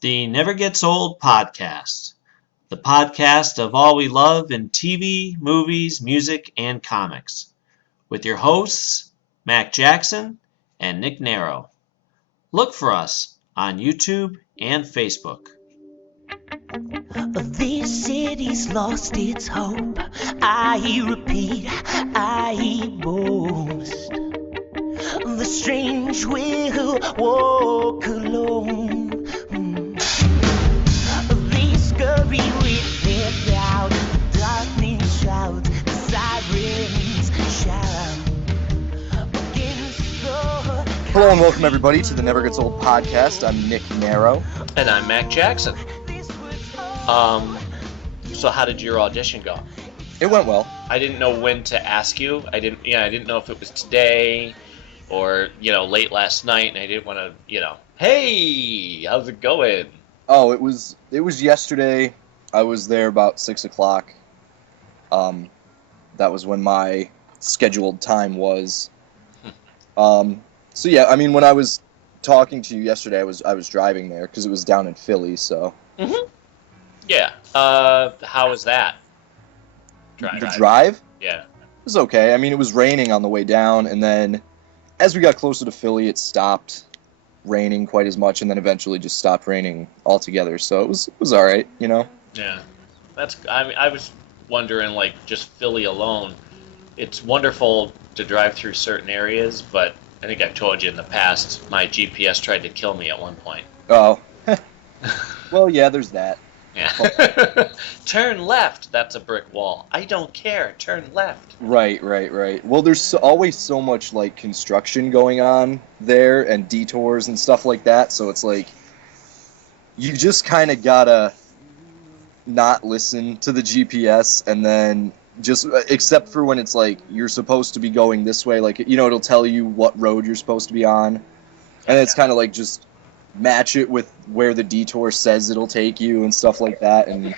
The Never Gets Old podcast, the podcast of all we love in TV, movies, music, and comics, with your hosts, Mac Jackson and Nick Narrow. Look for us on YouTube and Facebook. This city's lost its hope. I repeat, I boast. The strange will walk alone. They scurry with their doubt. The darkness shouts, the sirens shout. Against the Hello and welcome everybody to the Never Gets Old podcast. I'm Nick Narrow. And I'm Mac Jackson. So how did your audition go? It went well. I didn't know when to ask you. I didn't know if it was today or, late last night, and I didn't want to, hey, how's it going? Oh, it was yesterday. I was there about 6 o'clock. That was when my scheduled time was. So yeah, I mean, when I was talking to you yesterday, I was driving there because it was down in Philly. So. Mm-hmm. Yeah. How was that? The drive? Yeah. It was okay. I mean, it was raining on the way down, and then as we got closer to Philly, it stopped raining quite as much, and then eventually just stopped raining altogether. So it was all right, Yeah. I was wondering, just Philly alone. It's wonderful to drive through certain areas, but I think I've told you in the past, my GPS tried to kill me at one point. Oh. Well, yeah, there's that. Yeah. Turn left. That's a brick wall. I don't care. Turn left. Right. Well, there's always so much, construction going on there and detours and stuff like that, so it's you just kind of gotta not listen to the GPS and then just, except for when it's you're supposed to be going this way, it'll tell you what road you're supposed to be on, and it's kind of just match it with where the detour says it'll take you and stuff like that, and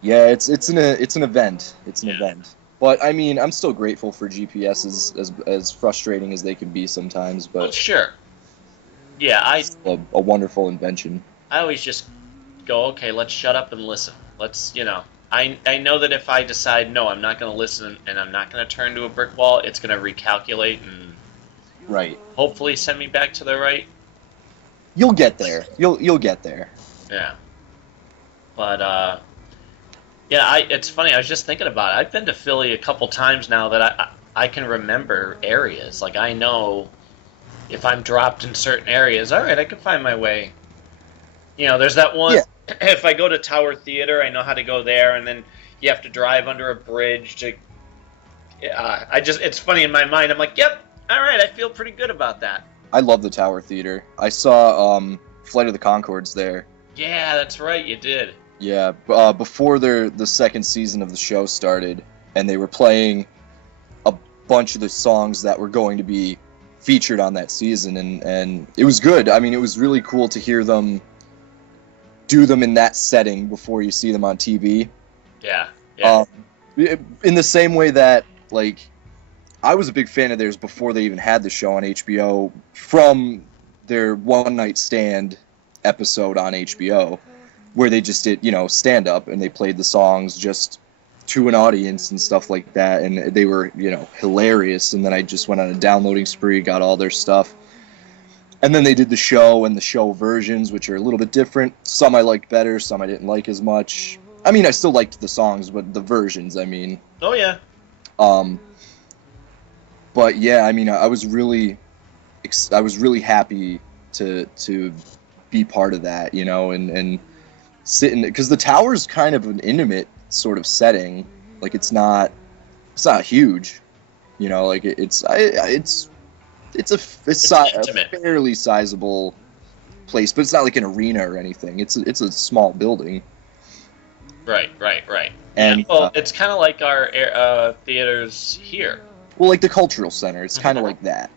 yeah, it's an event. It's an event. But I mean, I'm still grateful for GPS, as frustrating as they can be sometimes. But sure. Yeah, it's a wonderful invention. I always just go, okay, let's shut up and listen. Let's, I know that if I decide no, I'm not going to listen and I'm not going to turn to a brick wall, it's going to recalculate and hopefully send me back to the right. You'll get there. You'll get there. Yeah. But yeah, it's funny. I was just thinking about it. I've been to Philly a couple times now that I can remember areas. I know if I'm dropped in certain areas, all right, I can find my way. There's that one. Yeah. If I go to Tower Theater, I know how to go there, and then you have to drive under a bridge to. It's funny in my mind. I'm like, yep, all right, I feel pretty good about that. I love the Tower Theater. I saw Flight of the Conchords there. Yeah, that's right, you did. Yeah, before the second season of the show started, and they were playing a bunch of the songs that were going to be featured on that season, and it was good. I mean, it was really cool to hear them do them in that setting before you see them on TV. Yeah. In the same way that, I was a big fan of theirs before they even had the show on HBO, from their One Night Stand episode on HBO, where they just did, stand up and they played the songs just to an audience and stuff like that, and they were, hilarious. And then I just went on a downloading spree, got all their stuff. And then they did the show and the show versions, which are a little bit different. Some I liked better, some I didn't like as much. I mean, I still liked the songs, but the versions, I mean. Oh, yeah. But yeah, I mean, I was really happy to be part of that, and sit in it, because the tower's kind of an intimate sort of setting. It's not huge, it's a fairly sizable place, but it's not like an arena or anything. It's a small building. Right. And it's kind of like our theaters here. Well, the cultural center, it's kind of like that.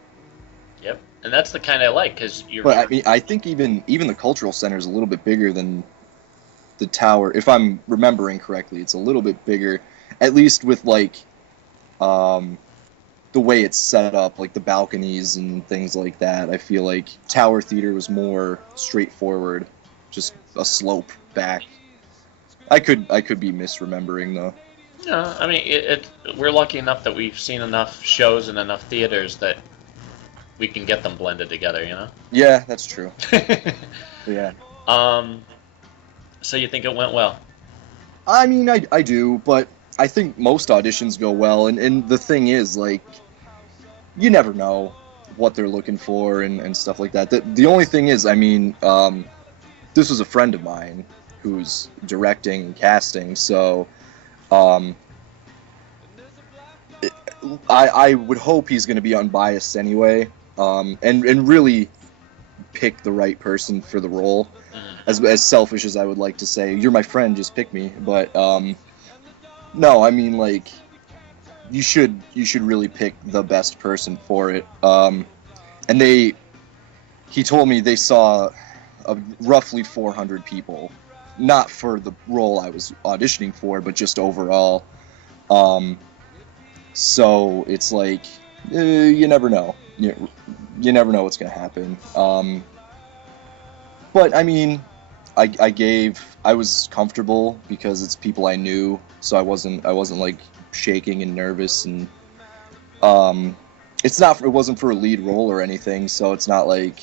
Yep, and that's the kind I like, because you're. But I mean, I think even the cultural center is a little bit bigger than the tower. If I'm remembering correctly, it's a little bit bigger, at least with the way it's set up, the balconies and things like that. I feel like Tower Theater was more straightforward. just a slope back. I could be misremembering though. No, I mean, we're lucky enough that we've seen enough shows in enough theaters that we can get them blended together, you know? Yeah, that's true. Yeah. So you think it went well? I mean, I do, but I think most auditions go well, and the thing is, like, you never know what they're looking for and stuff like that. The only thing is, I mean, this was a friend of mine who's directing and casting, so I would hope he's going to be unbiased anyway, and really pick the right person for the role. As selfish as I would like to say, you're my friend, just pick me. But no, I mean, like, you should really pick the best person for it. And he told me they saw roughly 400 people, not for the role I was auditioning for, but just overall. So it's like, you never know. You never know what's gonna happen. But I mean, I was comfortable because it's people I knew, so I wasn't like shaking and nervous, and it wasn't for a lead role or anything, so it's not like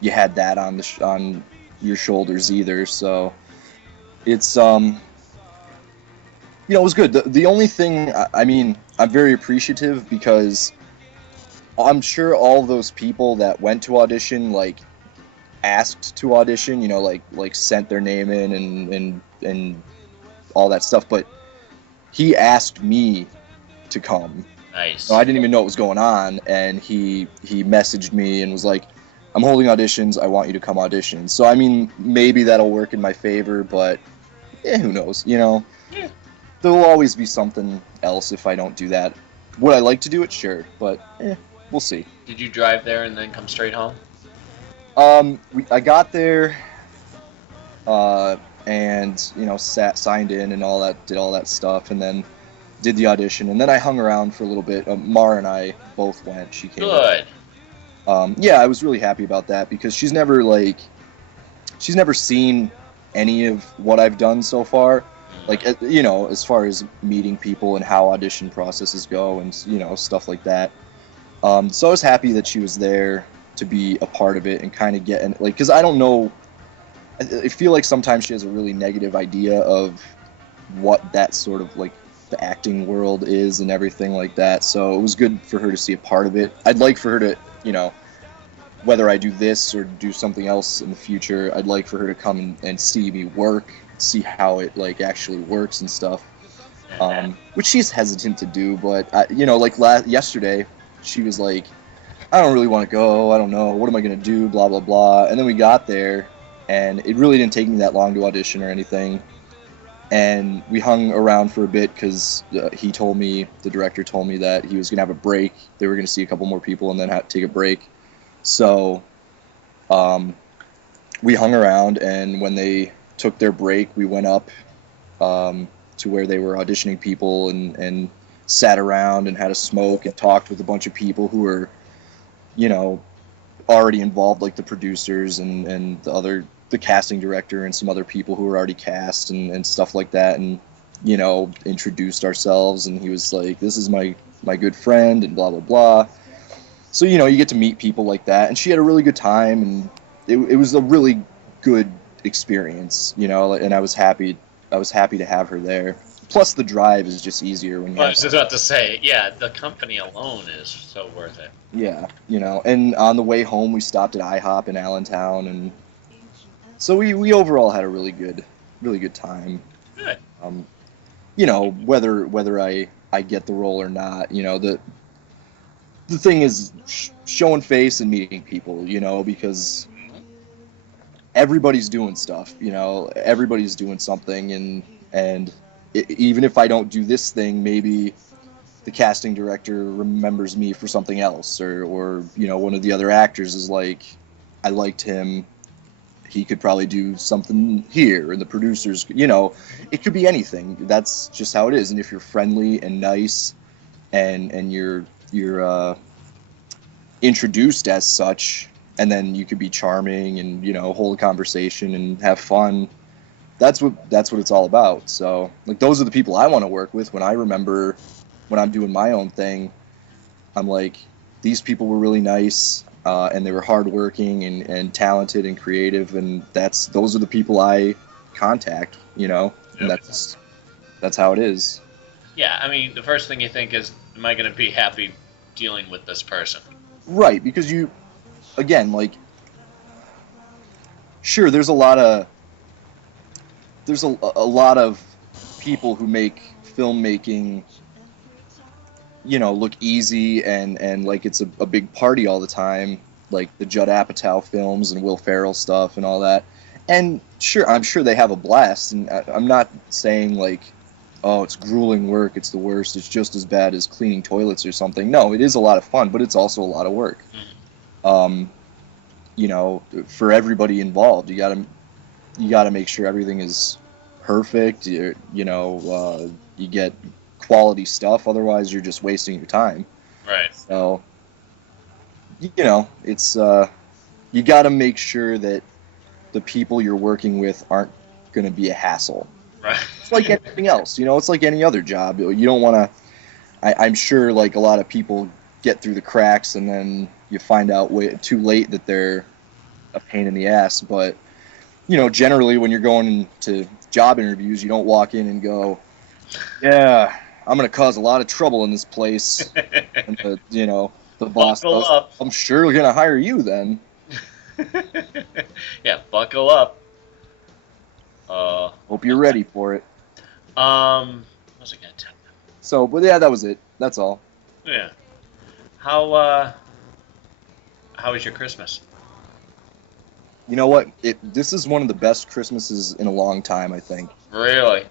you had that on your shoulders either. So it's it was good. The only thing, I mean, I'm very appreciative because I'm sure all those people that went to audition, like, asked to audition, like sent their name in and all that stuff, but he asked me to come. Nice. So I didn't even know what was going on, and he messaged me and was like, I'm holding auditions, I want you to come audition. So I mean, maybe that'll work in my favor, but who knows, Yeah. There will always be something else if I don't do that. Would I like to do it? Sure, but we'll see. Did you drive there and then come straight home? I got there, and signed in and all that, did all that stuff, and then did the audition, and then I hung around for a little bit. Mara and I both went. She came. Good. Yeah, I was really happy about that because she's never seen any of what I've done so far. Like, as far as meeting people and how audition processes go and, stuff like that. So I was happy that she was there to be a part of it and kind of get, because I don't know, I feel like sometimes she has a really negative idea of what that sort of, like, the acting world is and everything like that. So it was good for her to see a part of it. I'd like for her to, whether I do this or do something else in the future, I'd like for her to come and see me work, see how it, like, actually works and stuff, which she's hesitant to do. But yesterday she was like, I don't really want to go, I don't know, what am I going to do, blah blah blah. And then we got there, and it really didn't take me that long to audition or anything, and we hung around for a bit because the director told me that he was going to have a break. They were going to see a couple more people and then have to take a break. So we hung around, and when they took their break, we went up to where they were auditioning people and sat around and had a smoke and talked with a bunch of people who were, already involved, like the producers and the casting director and some other people who were already cast and stuff like that, and introduced ourselves. And he was like, this is my good friend and blah blah blah. So you get to meet people like that, and she had a really good time, and it was a really good experience, and I was happy to have her there. Plus the drive is just easier when you I was just about to say, yeah, the company alone is so worth it. Yeah, and on the way home we stopped at IHOP in Allentown, and so we overall had a really good time. Good. Whether I get the role or not, the thing is showing face and meeting people, because everybody's doing stuff, everybody's doing something, and even if I don't do this thing, maybe the casting director remembers me for something else, or one of the other actors is like, I liked him, he could probably do something here, and the producers, it could be anything. That's just how it is. And if you're friendly and nice and you're introduced as such, and then you could be charming and, you know, hold a conversation and have fun. That's what it's all about. So, like, those are the people I want to work with. When I remember when I'm doing my own thing, I'm like, these people were really nice, and they were hardworking and talented and creative, and those are the people I contact, you know, and Yep. that's how it is. Yeah, I mean, the first thing you think is, am I going to be happy dealing with this person? Right, because you, again, like, sure, there's a lot of people who make filmmaking, you know, look easy and like it's a big party all the time, like the Judd Apatow films and Will Ferrell stuff and all that. And sure, I'm sure they have a blast, and I'm not saying like, oh, it's grueling work, it's the worst, it's just as bad as cleaning toilets or something. No, it is a lot of fun, but it's also a lot of work. You know, for everybody involved, you gotta make sure everything is perfect. You get quality stuff, otherwise you're just wasting your time. Right. So, you know, it's you got to make sure that the people you're working with aren't going to be a hassle. Right. It's like anything else, you know. It's like any other job. You don't want to. I'm sure, like, a lot of people get through the cracks, and then you find out too late that they're a pain in the ass. But, you know, generally when you're going to job interviews, you don't walk in and go, yeah, I'm going to cause a lot of trouble in this place. And the boss Buckle goes, up. I'm sure going to hire you then. Yeah, buckle up. Hope you're ready for it. What was I gonna tell you? So, but yeah, that was it. That's all. Yeah. How was your Christmas? You know what? This is one of the best Christmases in a long time, I think. Really?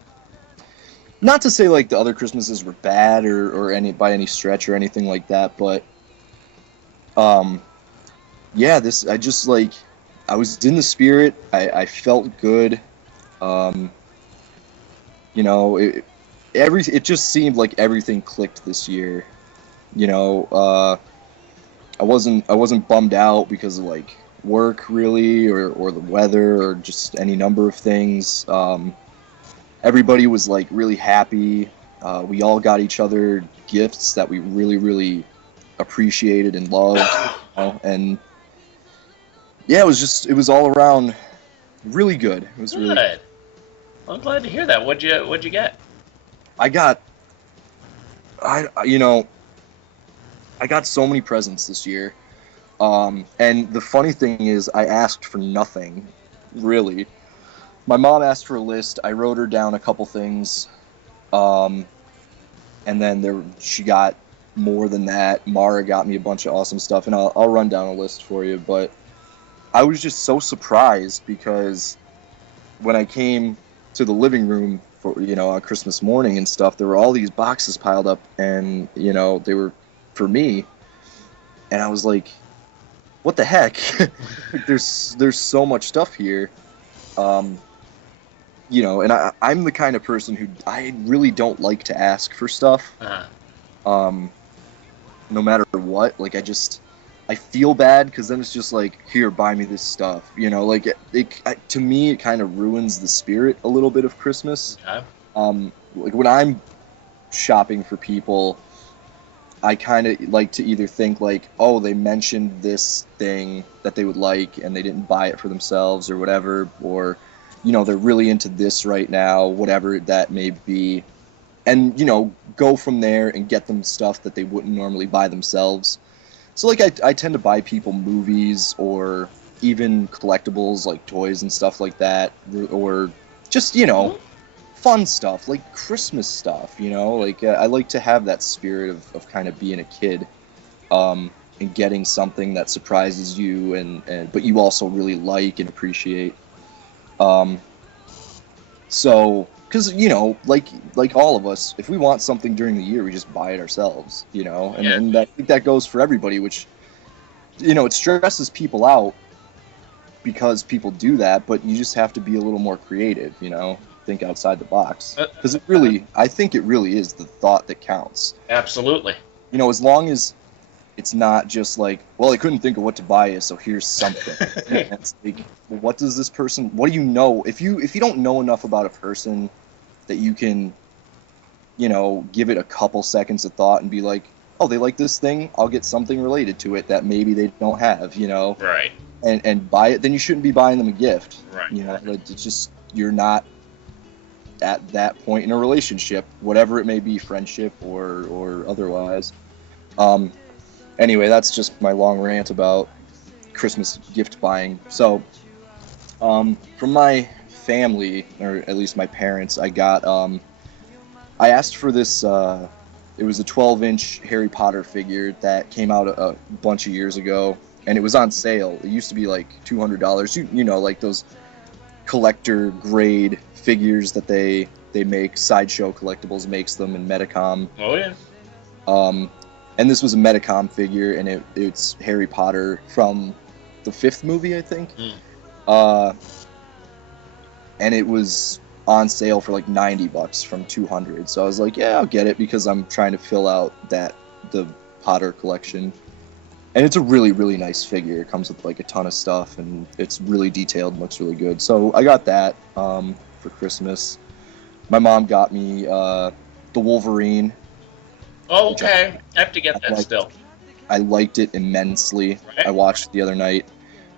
Not to say like the other Christmases were bad or any by any stretch or anything like that, but yeah, I was in the spirit. I felt good. You know, it just seemed like everything clicked this year. You know, I wasn't bummed out because of like work really or the weather or just any number of things. Everybody was like really happy. We all got each other gifts that we really, really appreciated and loved. You know? And yeah, it was all around really good. It was really. Good. Well, I'm glad to hear that. What'd you get? I got so many presents this year. And the funny thing is, I asked for nothing, really. My mom asked for a list. I wrote her down a couple things, and then she got more than that. Mara got me a bunch of awesome stuff, and I'll run down a list for you. But I was just so surprised because when I came to the living room for on Christmas morning and stuff, there were all these boxes piled up, and they were for me, and I was like, what the heck? there's so much stuff here. And I'm the kind of person who I really don't like to ask for stuff. Uh-huh. No matter what, like I feel bad because then it's just like, here, buy me this stuff. Like to me, it kind of ruins the spirit a little bit of Christmas. Okay. Like when I'm shopping for people, I kind of like to either think like, oh, they mentioned this thing that they would like and they didn't buy it for themselves or whatever, or they're really into this right now, whatever that may be, and go from there and get them stuff that they wouldn't normally buy themselves. So like I tend to buy people movies or even collectibles like toys and stuff like that, or just fun stuff like Christmas stuff. Like I like to have that spirit of kind of being a kid, and getting something that surprises you and but you also really like and appreciate. So, because like all of us, if we want something during the year, we just buy it ourselves, and, Yeah. and I think that goes for everybody, which it stresses people out because people do that, but you just have to be a little more creative, think outside the box, because I think it really is the thought that counts. Absolutely. As long as it's not just like, well, I couldn't think of what to buy you, so here's something. It's like, well, what does this person? What do you know? If you don't know enough about a person that you can, give it a couple seconds of thought and be like, oh, they like this thing, I'll get something related to it that maybe they don't have, Right. and buy it. Then you shouldn't be buying them a gift. Right. Like, it's just, you're not at that point in a relationship, whatever it may be, friendship or otherwise. Anyway, that's just my long rant about Christmas gift buying. So, from my family, or at least my parents, I got, I asked for this, it was a 12-inch Harry Potter figure that came out a bunch of years ago, and it was on sale. It used to be like $200. You know, like those collector grade figures that they make. Sideshow Collectibles makes them, and Medicom. Oh yeah. And this was a Medicom figure, and it's Harry Potter from the 5th movie, I think. And it was on sale for like $90 from $200. So I was like, yeah, I'll get it, because I'm trying to fill out the Potter collection. And it's a really, really nice figure. It comes with like a ton of stuff, and it's really detailed and looks really good. So I got that for Christmas. My mom got me the Wolverine. Oh, okay. I have to get that still. I liked it immensely. Right. I watched it the other night,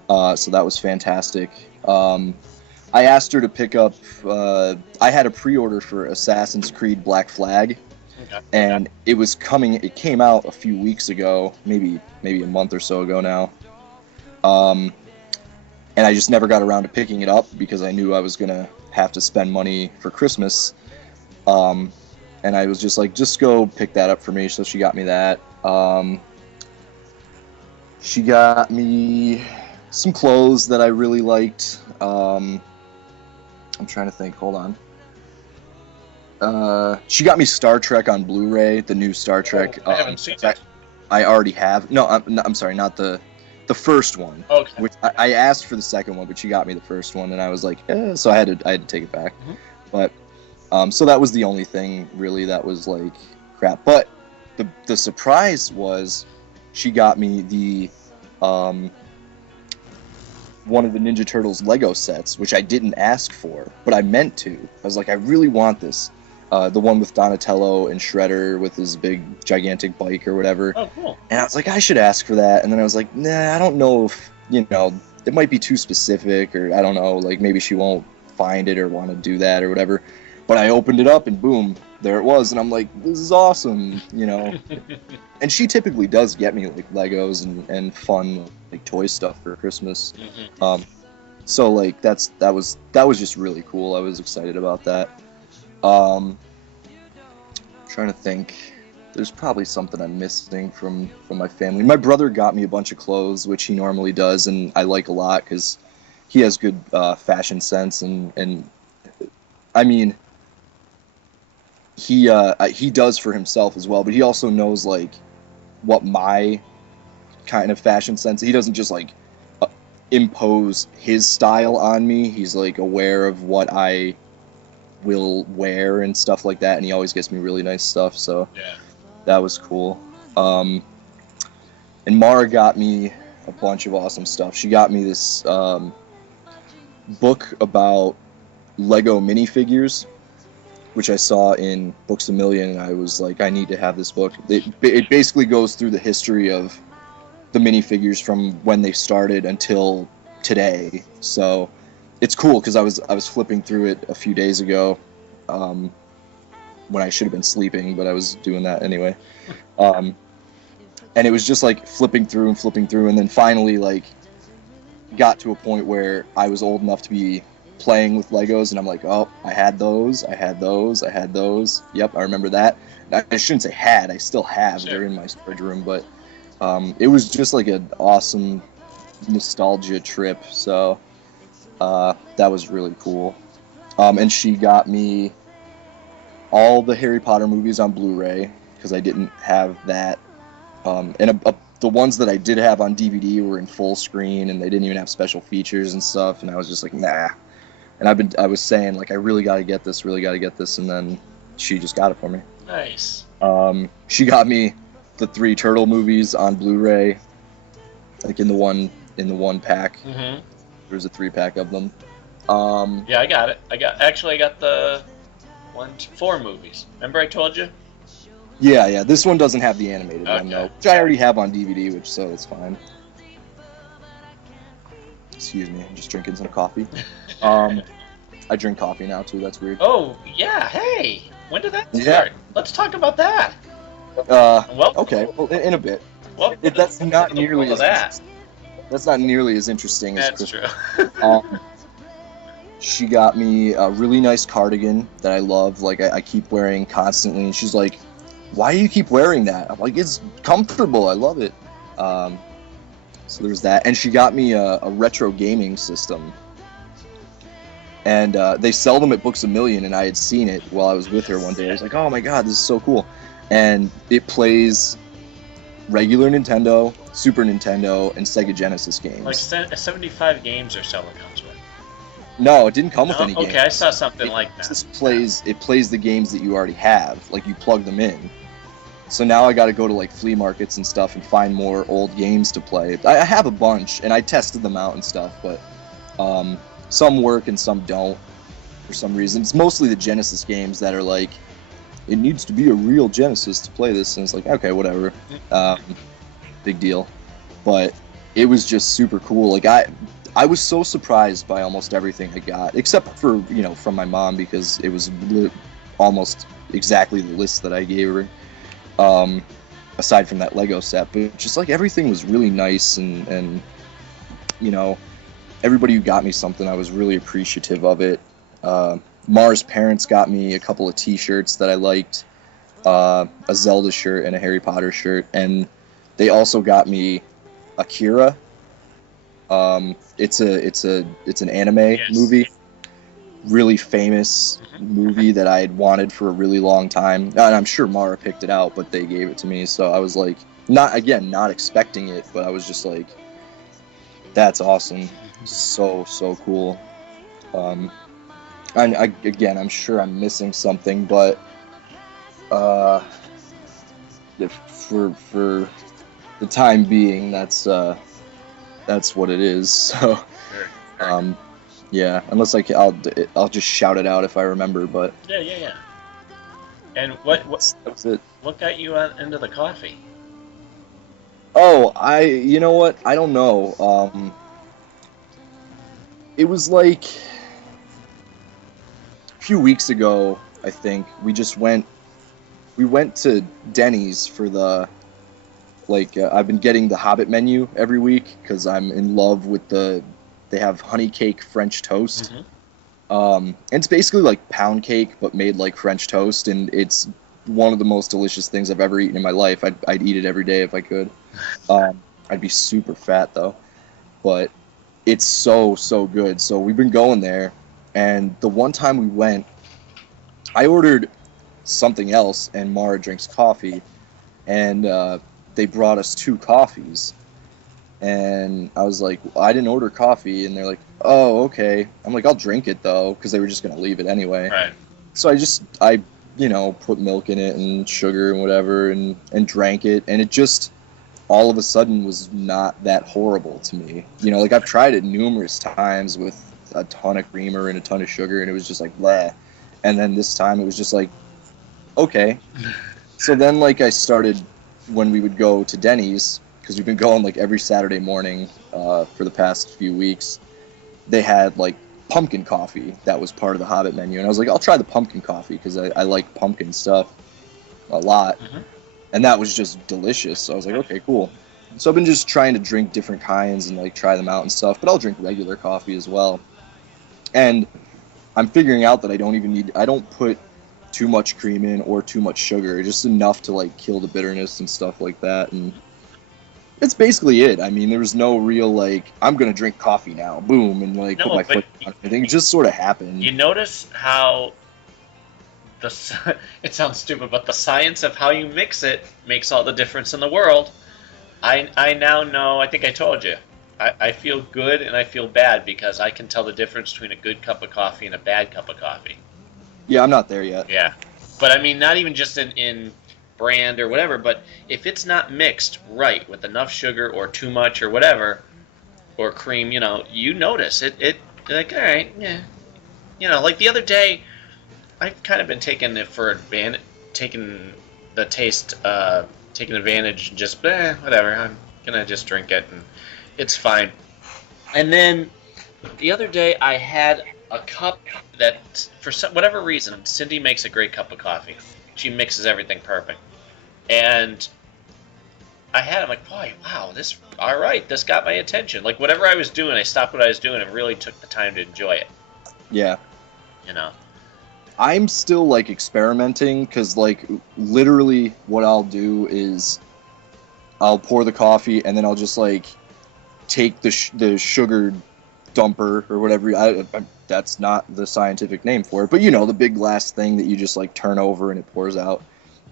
so that was fantastic. I asked her to pick up. I had a pre-order for Assassin's Creed Black Flag, Okay. and it was coming. It came out a few weeks ago, maybe a month or so ago now. And I just never got around to picking it up because I knew I was gonna have to spend money for Christmas. And I was just like, just go pick that up for me. So she got me that. She got me some clothes that I really liked. I'm trying to think. Hold on. She got me Star Trek on Blu-ray, the new Star Trek. I haven't seen that. I already have. No, I'm sorry, not the first one. Okay. Which I asked for the second one, but she got me the first one, and I was like, so I had to take it back. Mhm. But so that was the only thing really that was like crap. But the surprise was she got me the one of the Ninja Turtles Lego sets, which I didn't ask for, but I meant to. I was like, I really want this. The one with Donatello and Shredder with his big gigantic bike or whatever. Oh, cool. And I was like, I should ask for that. And then I was like, nah, I don't know if, it might be too specific, or I don't know, like maybe she won't find it or want to do that or whatever. But I opened it up and boom, there it was. And I'm like, this is awesome, And she typically does get me like Legos and fun like toy stuff for Christmas. Mhm. So like that was just really cool. I was excited about that. Trying to think. There's probably something I'm missing from my family. My brother got me a bunch of clothes, which he normally does, and I like a lot because he has good fashion sense, and I mean, he does for himself as well, but he also knows like what my kind of fashion sense. He doesn't just like impose his style on me. He's like aware of what I will wear and stuff like that, and he always gets me really nice stuff, so Yeah. that was cool. And Mara got me a bunch of awesome stuff. She got me this book about Lego minifigures, which I saw in Books A Million, and I was like, I need to have this book. It basically goes through the history of the minifigures from when they started until today. So it's cool because I was flipping through it a few days ago, when I should have been sleeping, but I was doing that anyway. And it was just like flipping through, and then finally like got to a point where I was old enough to be playing with Legos, and I'm like, oh, I had those. Yep, I remember that. I shouldn't say had, I still have. Sure. They're in my storage room, but it was just like an awesome nostalgia trip. So that was really cool. And she got me all the Harry Potter movies on Blu-ray because I didn't have that. And the ones that I did have on DVD were in full screen, and they didn't even have special features and stuff. And I was just like, nah. And I was saying like, I really got to get this, and then she just got it for me. Nice. She got me the 3 Turtle movies on Blu-ray, like in the one pack. Mm-hmm. There's a 3-pack of them. Yeah, I got it. I got the 4 movies. Remember I told you? Yeah. This one doesn't have the animated one Okay. though, which I already have on DVD, so it's fine. Excuse me, I'm just drinking some coffee. I drink coffee now too. That's weird. Oh yeah. Hey, when did that Yeah. start? Let's talk about that. Well, Okay. Well, in a bit. Well, That's not nearly all as of that. That's not nearly as interesting as That's Christmas. true. She got me a really nice cardigan that I love. Like I keep wearing constantly, and she's like, "Why do you keep wearing that?" I'm like, "It's comfortable. I love it." So there's that, and she got me a retro gaming system, and they sell them at Books A Million, and I had seen it while I was with her one day. I was like, "Oh my god, this is so cool!" And it plays regular Nintendo, Super Nintendo, and Sega Genesis games. Like 75 games or so it comes with. No, it didn't come with No? any games. Okay, I saw something like that. It plays the games that you already have, like you plug them in. So now I got to go to like flea markets and stuff and find more old games to play. I have a bunch and I tested them out and stuff, but some work and some don't for some reason. It's mostly the Genesis games that are like, it needs to be a real Genesis to play this, and it's like, okay, whatever, big deal. But it was just super cool. Like I was so surprised by almost everything I got, except for, from my mom, because it was almost exactly the list that I gave her, aside from that Lego set. But just like everything was really nice, and everybody who got me something, I was really appreciative of it. Mara's parents got me a couple of t-shirts that I liked, a Zelda shirt and a Harry Potter shirt, and they also got me Akira. It's an anime movie, really famous movie that I had wanted for a really long time, and I'm sure Mara picked it out, but they gave it to me, so I was like, not expecting it, but I was just like, that's awesome, so cool. And I'm sure I'm missing something, but for the time being, that's what it is. So, yeah. Unless I'll just shout it out if I remember. But Yeah. And what that's it. what got you into the coffee? Oh, you know what? I don't know. It was like a few weeks ago, I think. We went to Denny's for the, I've been getting the Hobbit menu every week because I'm in love with they have honey cake French toast. And it's basically like pound cake, but made like French toast, and it's one of the most delicious things I've ever eaten in my life. I'd eat it every day if I could. I'd be super fat though, but it's so good. So we've been going there, and the one time we went, I ordered something else, and Mara drinks coffee, and they brought us 2 coffees, and I was like, I didn't order coffee, and they're like, oh, okay. I'm like, I'll drink it though, because they were just gonna leave it anyway. Right. So I put milk in it and sugar and whatever, and drank it, and it just all of a sudden was not that horrible to me. I've tried it numerous times with a ton of creamer and a ton of sugar, and it was just like bleh. And then this time it was just like, okay. So then I started, when we would go to Denny's, because we've been going every Saturday morning for the past few weeks, they had pumpkin coffee that was part of the Hobbit menu, and I was like, I'll try the pumpkin coffee because I like pumpkin stuff a lot. And that was just delicious. So I was like, okay, cool. So I've been just trying to drink different kinds and try them out and stuff, but I'll drink regular coffee as well. And I'm figuring out that I don't put too much cream in or too much sugar, just enough to kill the bitterness and stuff like that. And that's basically it. I mean, there was no real I'm gonna drink coffee now, boom, and put my foot on it. I think it just sort of happened. You notice how it sounds stupid, but the science of how you mix it makes all the difference in the world. I now know, I think I told you, I feel good and I feel bad because I can tell the difference between a good cup of coffee and a bad cup of coffee. Yeah, I'm not there yet. Yeah. But I mean, not even just in brand or whatever, but if it's not mixed right with enough sugar or too much or whatever, or cream, you notice it. You're like, all right, yeah, like the other day, I've kind of been taking it for advantage, taking the taste, taking advantage, and just whatever. I'm gonna just drink it, and it's fine. And then the other day, I had a cup that, for whatever reason, Cindy makes a great cup of coffee. She mixes everything perfect, and I had. I'm like, boy, wow, all right, this got my attention. Like whatever I was doing, I stopped what I was doing and really took the time to enjoy it. Yeah. You know. I'm still like experimenting because like literally what I'll do is I'll pour the coffee and then I'll just like take the sugar dumper or whatever. That's not the scientific name for it, but the big glass thing that you just like turn over and it pours out.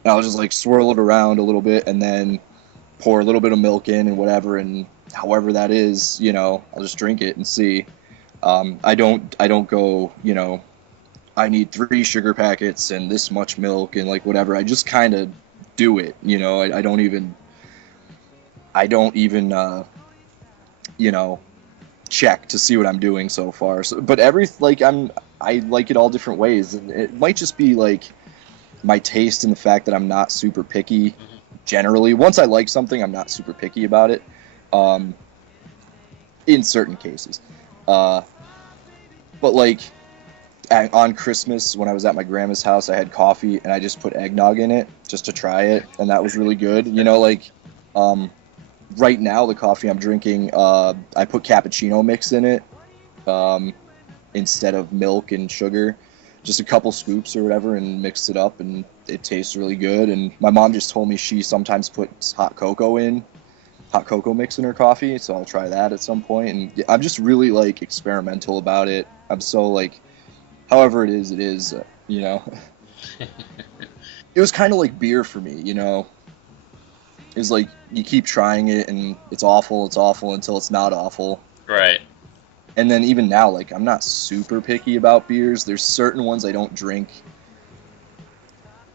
And I'll just like swirl it around a little bit and then pour a little bit of milk in and whatever, and however that is, I'll just drink it and see. I don't go, I need 3 sugar packets and this much milk and like whatever. I just kind of do it, I don't even check to see what I'm doing so far. So, but I like it all different ways, and it might just be like my taste and the fact that I'm not super picky. Generally, once I like something, I'm not super picky about it. In certain cases, but like on Christmas when I was at my grandma's house, I had coffee and I just put eggnog in it just to try it, and that was really good. Right now the coffee I'm drinking, I put cappuccino mix in it instead of milk and sugar, just a couple scoops or whatever, and mixed it up, and it tastes really good. And my mom just told me she sometimes puts hot cocoa mix in her coffee, so I'll try that at some point. And I'm just really like experimental about it. I'm so like, however it is, It was kind of like beer for me, It's like you keep trying it and it's awful until it's not awful. Right. And then even now, like, I'm not super picky about beers. There's certain ones I don't drink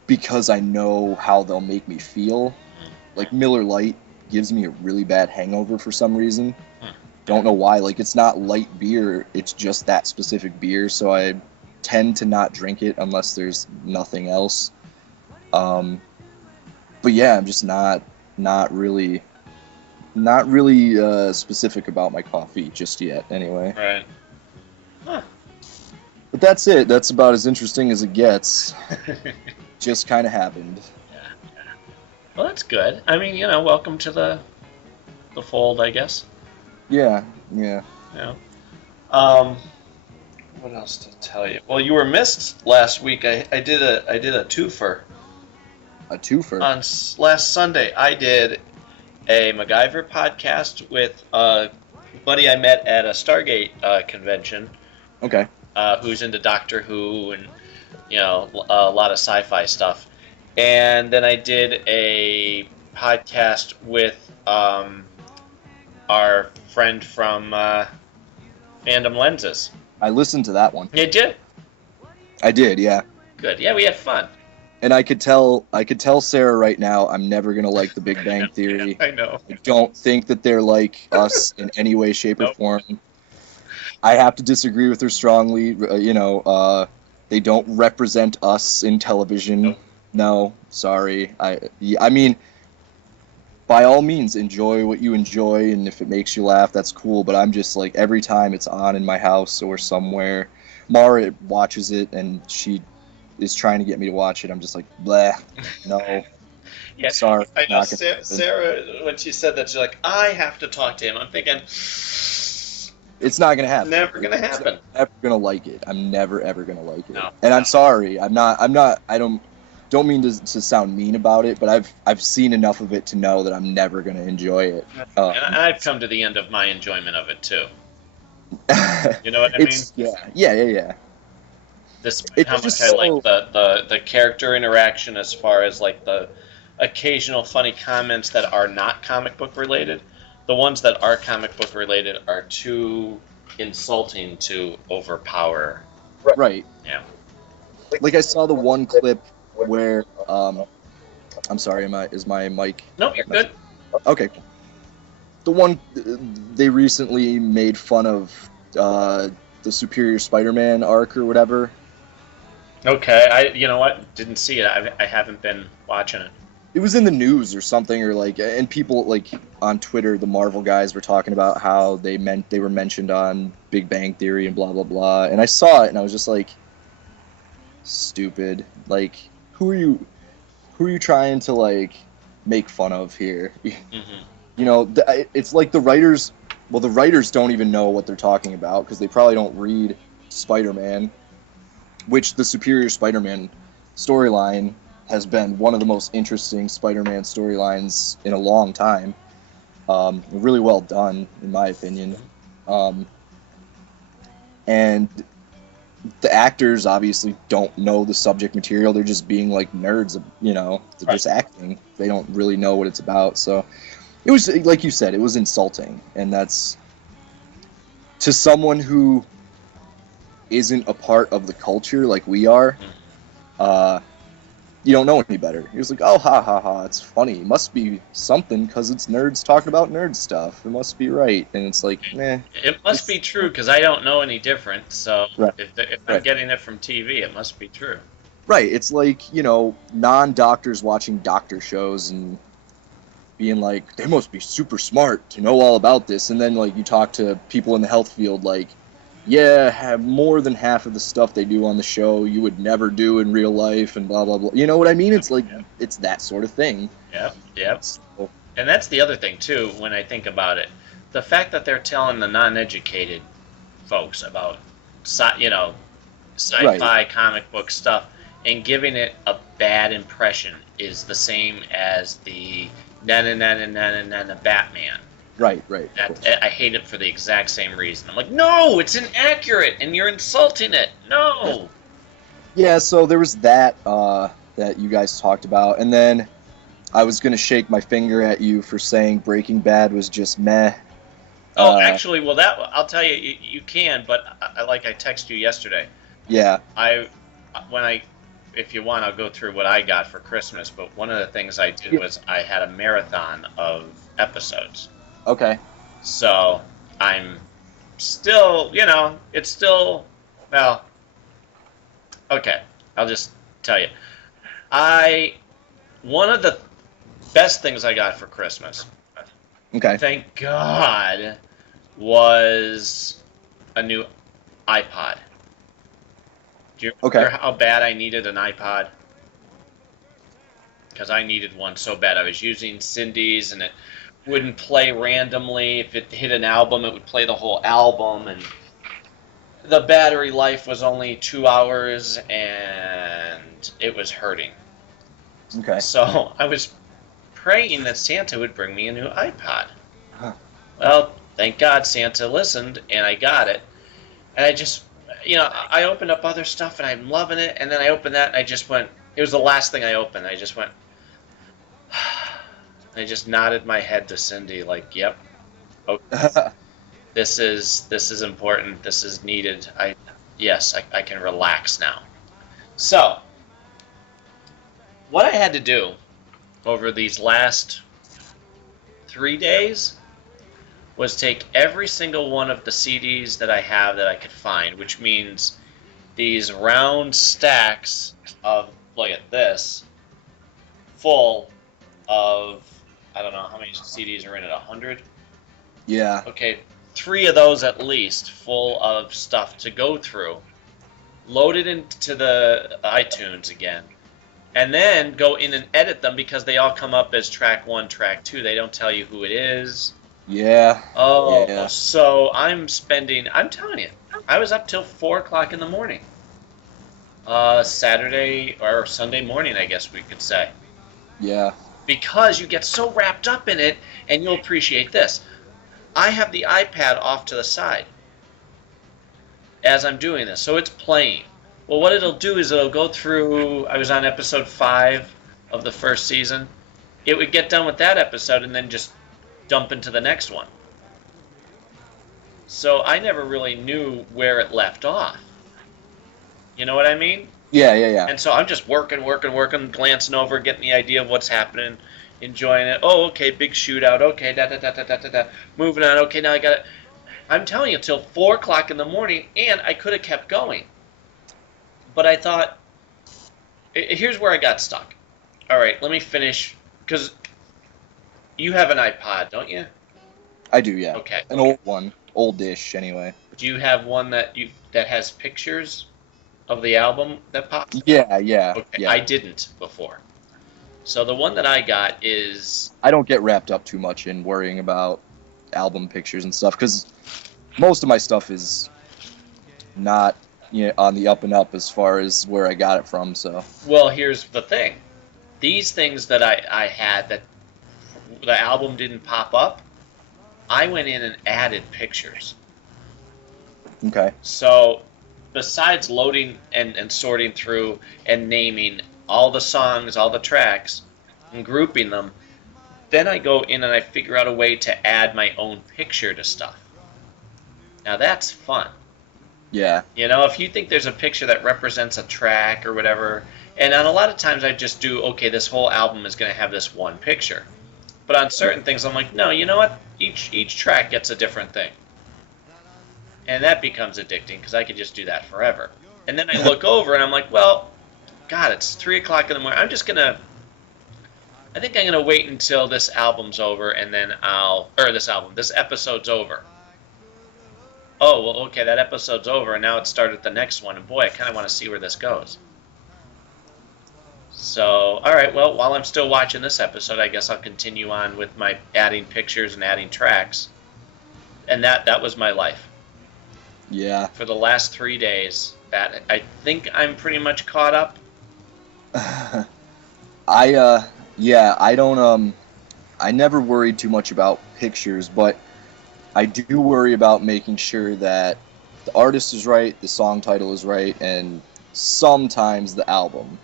because I know how they'll make me feel. Like Miller Lite gives me a really bad hangover for some reason. Don't know why. Like, it's not light beer, it's just that specific beer, so I tend to not drink it unless there's nothing else. But yeah, I'm just not really specific about my coffee just yet, anyway. Right. Huh. But that's it. That's about as interesting as it gets. Just kind of happened. Yeah. Well, that's good. I mean, welcome to the fold, I guess. Yeah. Yeah. What else to tell you? Well, you were missed last week. I did a twofer. A twofer? On last Sunday, I did a MacGyver podcast with a buddy I met at a Stargate convention. Okay. Who's into Doctor Who and a lot of sci-fi stuff. And then I did a podcast with our friend from Fandom Lenses. I listened to that one. You did? I did, yeah. Good. Yeah, we had fun. And I could tell Sarah right now I'm never going to like The Big Bang Theory. I know. I don't think that they're like us in any way, shape, or form. I have to disagree with her strongly. They don't represent us in television. Nope. No, sorry. I mean, by all means, enjoy what you enjoy, and if it makes you laugh, that's cool. But I'm just like, every time it's on in my house or somewhere, Mara watches it, and she is trying to get me to watch it. I'm just like, blah, no. Yeah, sorry. I know Sarah, when she said that, she's like, I have to talk to him. I'm thinking, it's not gonna happen. Never gonna happen. I'm never gonna like it. I'm never ever gonna like it. No. And I'm sorry. I don't mean to sound mean about it, but I've seen enough of it to know that I'm never gonna enjoy it. And I've come to the end of my enjoyment of it too. You know what I mean? Yeah. Despite how much I like the character interaction, as far as like the occasional funny comments that are not comic book related, the ones that are comic book related are too insulting to overpower. Right. Yeah. Like I saw the one clip where I'm sorry, is my mic? Nope, you're good. Okay. The one they recently made fun of the Superior Spider-Man arc or whatever. Okay, you know what? Didn't see it. I haven't been watching it. It was in the news or something, or like, and people like on Twitter, the Marvel guys were talking about how they were mentioned on Big Bang Theory and blah blah blah. And I saw it and I was just like, stupid. Like, who are you trying to like make fun of here? Mm-hmm. You know, it's like the writers. Well, the writers don't even know what they're talking about because they probably don't read Spider-Man, which the Superior Spider-Man storyline has been one of the most interesting Spider-Man storylines in a long time. Really well done, in my opinion. And the actors obviously don't know the subject material. They're just being like nerds, you know. They're just acting. They don't really know what it's about. So it was, like you said, it was insulting. And that's, to someone who isn't a part of the culture like we are, you don't know any better. He was like, oh, ha, ha, ha, it's funny. It must be something because it's nerds talking about nerd stuff. It must be right. And it's like, meh. It must be true because I don't know any different. So Right. if I'm getting it from TV, it must be true. Right. It's like, you know, non-doctors watching doctor shows and being like, they must be super smart to know all about this. And then, like, you talk to people in the health field, like, yeah, have more than half of the stuff they do on the show you would never do in real life and blah, blah, blah. You know what I mean? It's like, it's that sort of thing. Yep. And that's the other thing, too, when I think about it. The fact that they're telling the non-educated folks about, you know, sci-fi comic book stuff and giving it a bad impression is the same as the na-na-na-na-na-na-na Batman. Right. I hate it for the exact same reason. I'm like, no, it's inaccurate, and you're insulting it. No. Yeah, so there was that that you guys talked about, and then I was gonna shake my finger at you for saying Breaking Bad was just meh. Oh, actually, well, that I'll tell you, you can, but I texted you yesterday. Yeah. If you want, I'll go through what I got for Christmas. But one of the things I did was I had a marathon of episodes. Okay. So I'm still, you know, it's still, well, okay, I'll just tell you. One of the best things I got for Christmas, Okay. thank God, was a new iPod. Do you remember how bad I needed an iPod? Because I needed one so bad. I was using Cindy's and it wouldn't play randomly. If it hit an album, it would play the whole album, and the battery life was only 2 hours, and it was hurting. Okay. So I was praying that Santa would bring me a new iPod. Huh. Well, thank God Santa listened, and I got it. And I just, you know, I opened up other stuff, and I'm loving it, and then I opened that, and I just went, it was the last thing I opened. I just went, I just nodded my head to Cindy, like, "Yep, okay. This is important. This is needed. I can relax now." So, what I had to do over these last 3 days was take every single one of the CDs that I have that I could find, which means these round stacks of, look at this, full of, I don't know how many CDs are in it, 100? Yeah. Okay, 3 of those at least full of stuff to go through, load it into the iTunes again, and then go in and edit them because they all come up as track 1, track 2. They don't tell you who it is. Yeah. Oh, Yeah. So I'm telling you, I was up till 4 o'clock in the morning. Saturday or Sunday morning, I guess we could say. Yeah. Because you get so wrapped up in it, and you'll appreciate this. I have the iPad off to the side as I'm doing this, so it's playing. Well, what it'll do is it'll go through, I was on episode 5 of the first season. It would get done with that episode and then just dump into the next one. So I never really knew where it left off. You know what I mean? Yeah. And so I'm just working, glancing over, getting the idea of what's happening, enjoying it. Oh, okay, big shootout. Okay, da. Moving on. Okay, now I got it. I'm telling you, till 4 o'clock in the morning, and I could have kept going. But I thought, here's where I got stuck. All right, let me finish, because you have an iPod, don't you? I do, yeah. Okay. An old one, old-ish anyway. Do you have one that has pictures of the album that pops? Yeah. Okay, I didn't before. So the one that I got is... I don't get wrapped up too much in worrying about album pictures and stuff, because most of my stuff is not on the up and up as far as where I got it from. So. Well, here's the thing. These things that I had that the album didn't pop up, I went in and added pictures. Okay. So besides loading and sorting through and naming all the songs, all the tracks, and grouping them, then I go in and I figure out a way to add my own picture to stuff. Now that's fun. Yeah. If you think there's a picture that represents a track or whatever, and on a lot of times I just do, okay, this whole album is going to have this one picture. But on certain things I'm like, no, you know what? Each track gets a different thing. And that becomes addicting because I could just do that forever. And then I look over and I'm like, well, God, it's 3 o'clock in the morning. I think I'm going to wait until this album's over and then this episode's over. Oh, well, okay, that episode's over, and now it started the next one, and boy, I kind of want to see where this goes. So, all right, well, while I'm still watching this episode, I guess I'll continue on with my adding pictures and adding tracks. And that was my life. Yeah. For the last 3 days, I think I'm pretty much caught up. I don't, I never worried too much about pictures, but I do worry about making sure that the artist is right, the song title is right, and sometimes the album.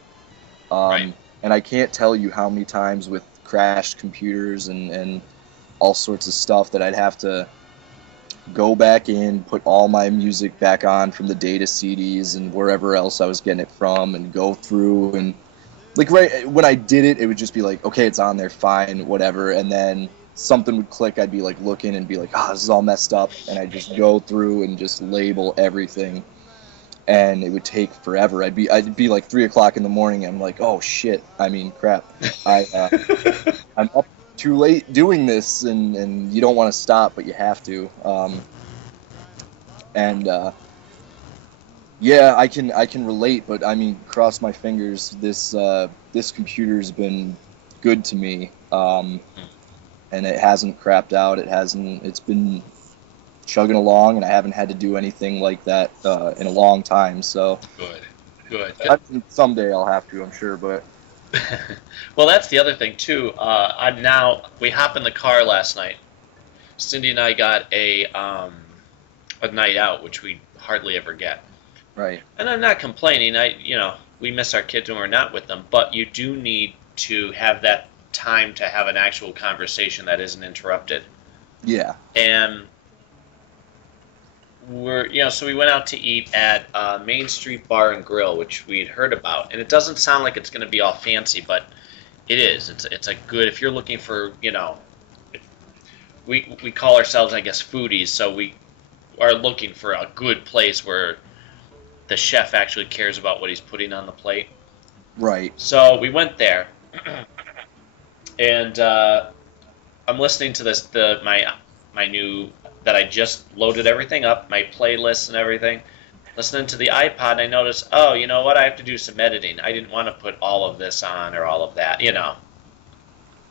Right. And I can't tell you how many times with crashed computers and all sorts of stuff that I'd have to go back in, put all my music back on from the data CDs and wherever else I was getting it from, and go through and like right when I did it, it would just be like, okay, it's on there, fine, whatever, and then something would click, I'd be like looking and be like, this is all messed up, and I'd just go through and just label everything, and it would take forever. I'd be like 3 o'clock in the morning, and I'm like, oh shit, crap, I'm up too late doing this, and you don't want to stop, but you have to, yeah, I can relate, but cross my fingers, this computer's been good to me, and it hasn't crapped out. It's been chugging along, and I haven't had to do anything like that in a long time. So Good. Someday I'll have to, I'm sure, but Well, that's the other thing too. We hop in the car last night. Cindy and I got a night out, which we hardly ever get. right. And I'm not complaining. We miss our kids when we're not with them, but you do need to have that time to have an actual conversation that isn't interrupted. Yeah. And so we went out to eat at Main Street Bar and Grill, which we'd heard about. And it doesn't sound like it's going to be all fancy, but it is. It's a good, if you're looking for, we call ourselves, I guess, foodies, so we are looking for a good place where the chef actually cares about what he's putting on the plate. Right. So we went there, and I'm listening to my new, that I just loaded everything up, my playlists and everything, listening to the iPod, and I noticed, oh, you know what, I have to do some editing. I didn't want to put all of this on or all of that,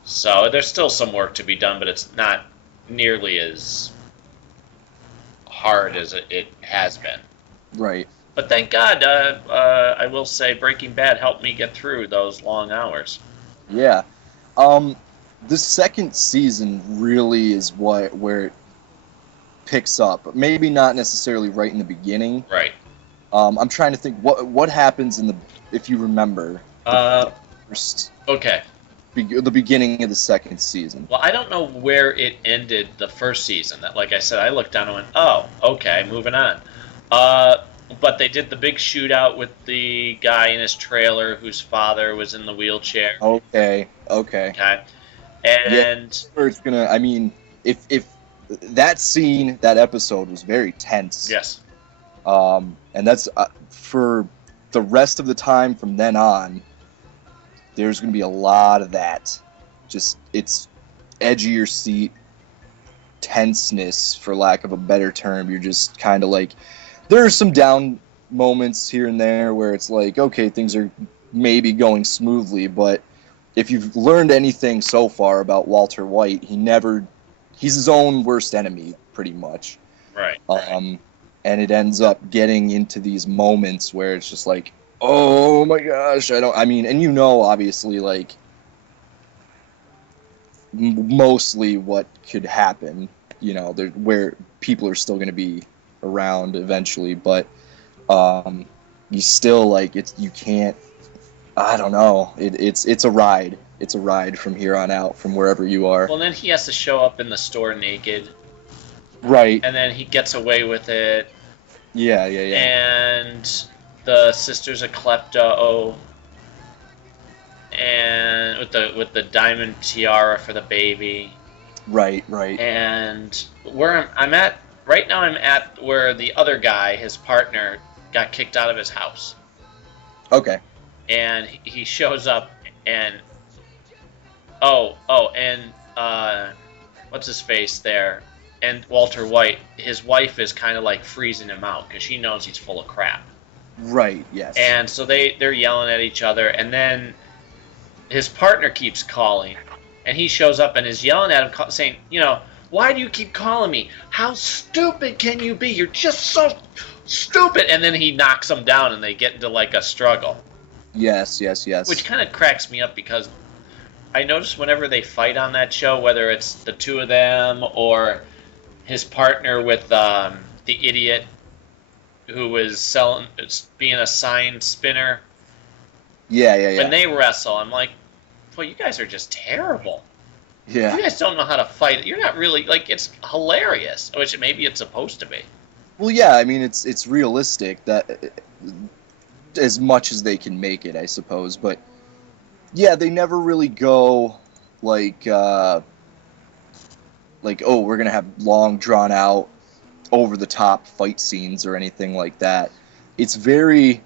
So there's still some work to be done, but it's not nearly as hard as it has been. Right. But thank God, I will say Breaking Bad helped me get through those long hours. Yeah. The second season really is where it picks up. Maybe not necessarily right in the beginning. Right. I'm trying to think what happens if you remember. First. Okay. The beginning of the second season. Well, I don't know where it ended the first season. That, like I said, I looked down and went, oh, okay, moving on. but they did the big shootout with the guy in his trailer whose father was in the wheelchair. Okay. Okay, and Where it's gonna. I mean, if that scene, that episode was very tense. yes, And that's for the rest of the time from then on. There's gonna be a lot of that. Just it's edge of your seat tenseness, for lack of a better term. You're just kind of like, there are some down moments here and there where it's like, okay, things are maybe going smoothly, but if you've learned anything so far about Walter White, he's his own worst enemy, pretty much. right. And it ends up getting into these moments where it's just like, oh my gosh, and obviously, like, mostly what could happen, where people are still going to be around eventually, but you still, like, you can't, I don't know, it's a ride. It's a ride from here on out, from wherever you are. Well, then he has to show up in the store naked, Right. and then he gets away with it, Yeah. and the sister's a klepto, and with the diamond tiara for the baby. Right. And where I'm at right now, I'm at where the other guy, his partner, got kicked out of his house, Okay. and he shows up, and and what's his face there, and Walter White, his wife is kind of like freezing him out because she knows he's full of crap, Right, yes. and so they're yelling at each other, and then his partner keeps calling, and he shows up and is yelling at him, saying, why do you keep calling me? How stupid can you be? You're just so stupid. And then he knocks him down, and they get into like a struggle. Yes. Which kind of cracks me up because I notice whenever they fight on that show, whether it's the two of them or his partner with the idiot who was being a sign spinner. Yeah. When they wrestle, I'm like, well, you guys are just terrible. Yeah. You guys don't know how to fight. You're not really, like, it's hilarious, which maybe it's supposed to be. Well, yeah, I mean, it's realistic, that as much as they can make it, I suppose. But yeah, they never really go like oh, we're gonna have long, drawn out, over the top fight scenes or anything like that. It's very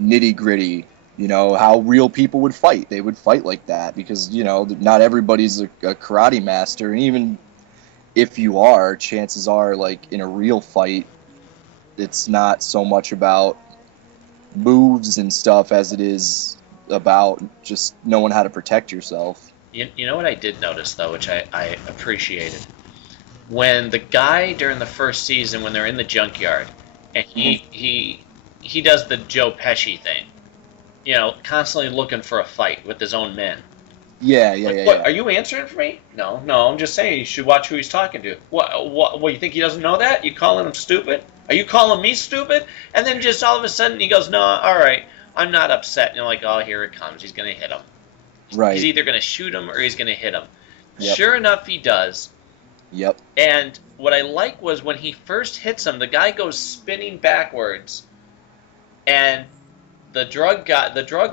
nitty gritty. How real people would fight. They would fight like that because, not everybody's a karate master. And even if you are, chances are, like, in a real fight, it's not so much about moves and stuff as it is about just knowing how to protect yourself. You know what I did notice, though, which I appreciated? When the guy during the first season, when they're in the junkyard, and he does the Joe Pesci thing, constantly looking for a fight with his own men. Yeah. What, are you answering for me? No, I'm just saying you should watch who he's talking to. What, you think he doesn't know that? You calling him stupid? Are you calling me stupid? And then just all of a sudden he goes, no, all right, I'm not upset. And you're like, oh, here it comes. He's going to hit him. Right. He's either going to shoot him or he's going to hit him. Yep. Sure enough, he does. Yep. And what I like was when he first hits him, the guy goes spinning backwards, and the drug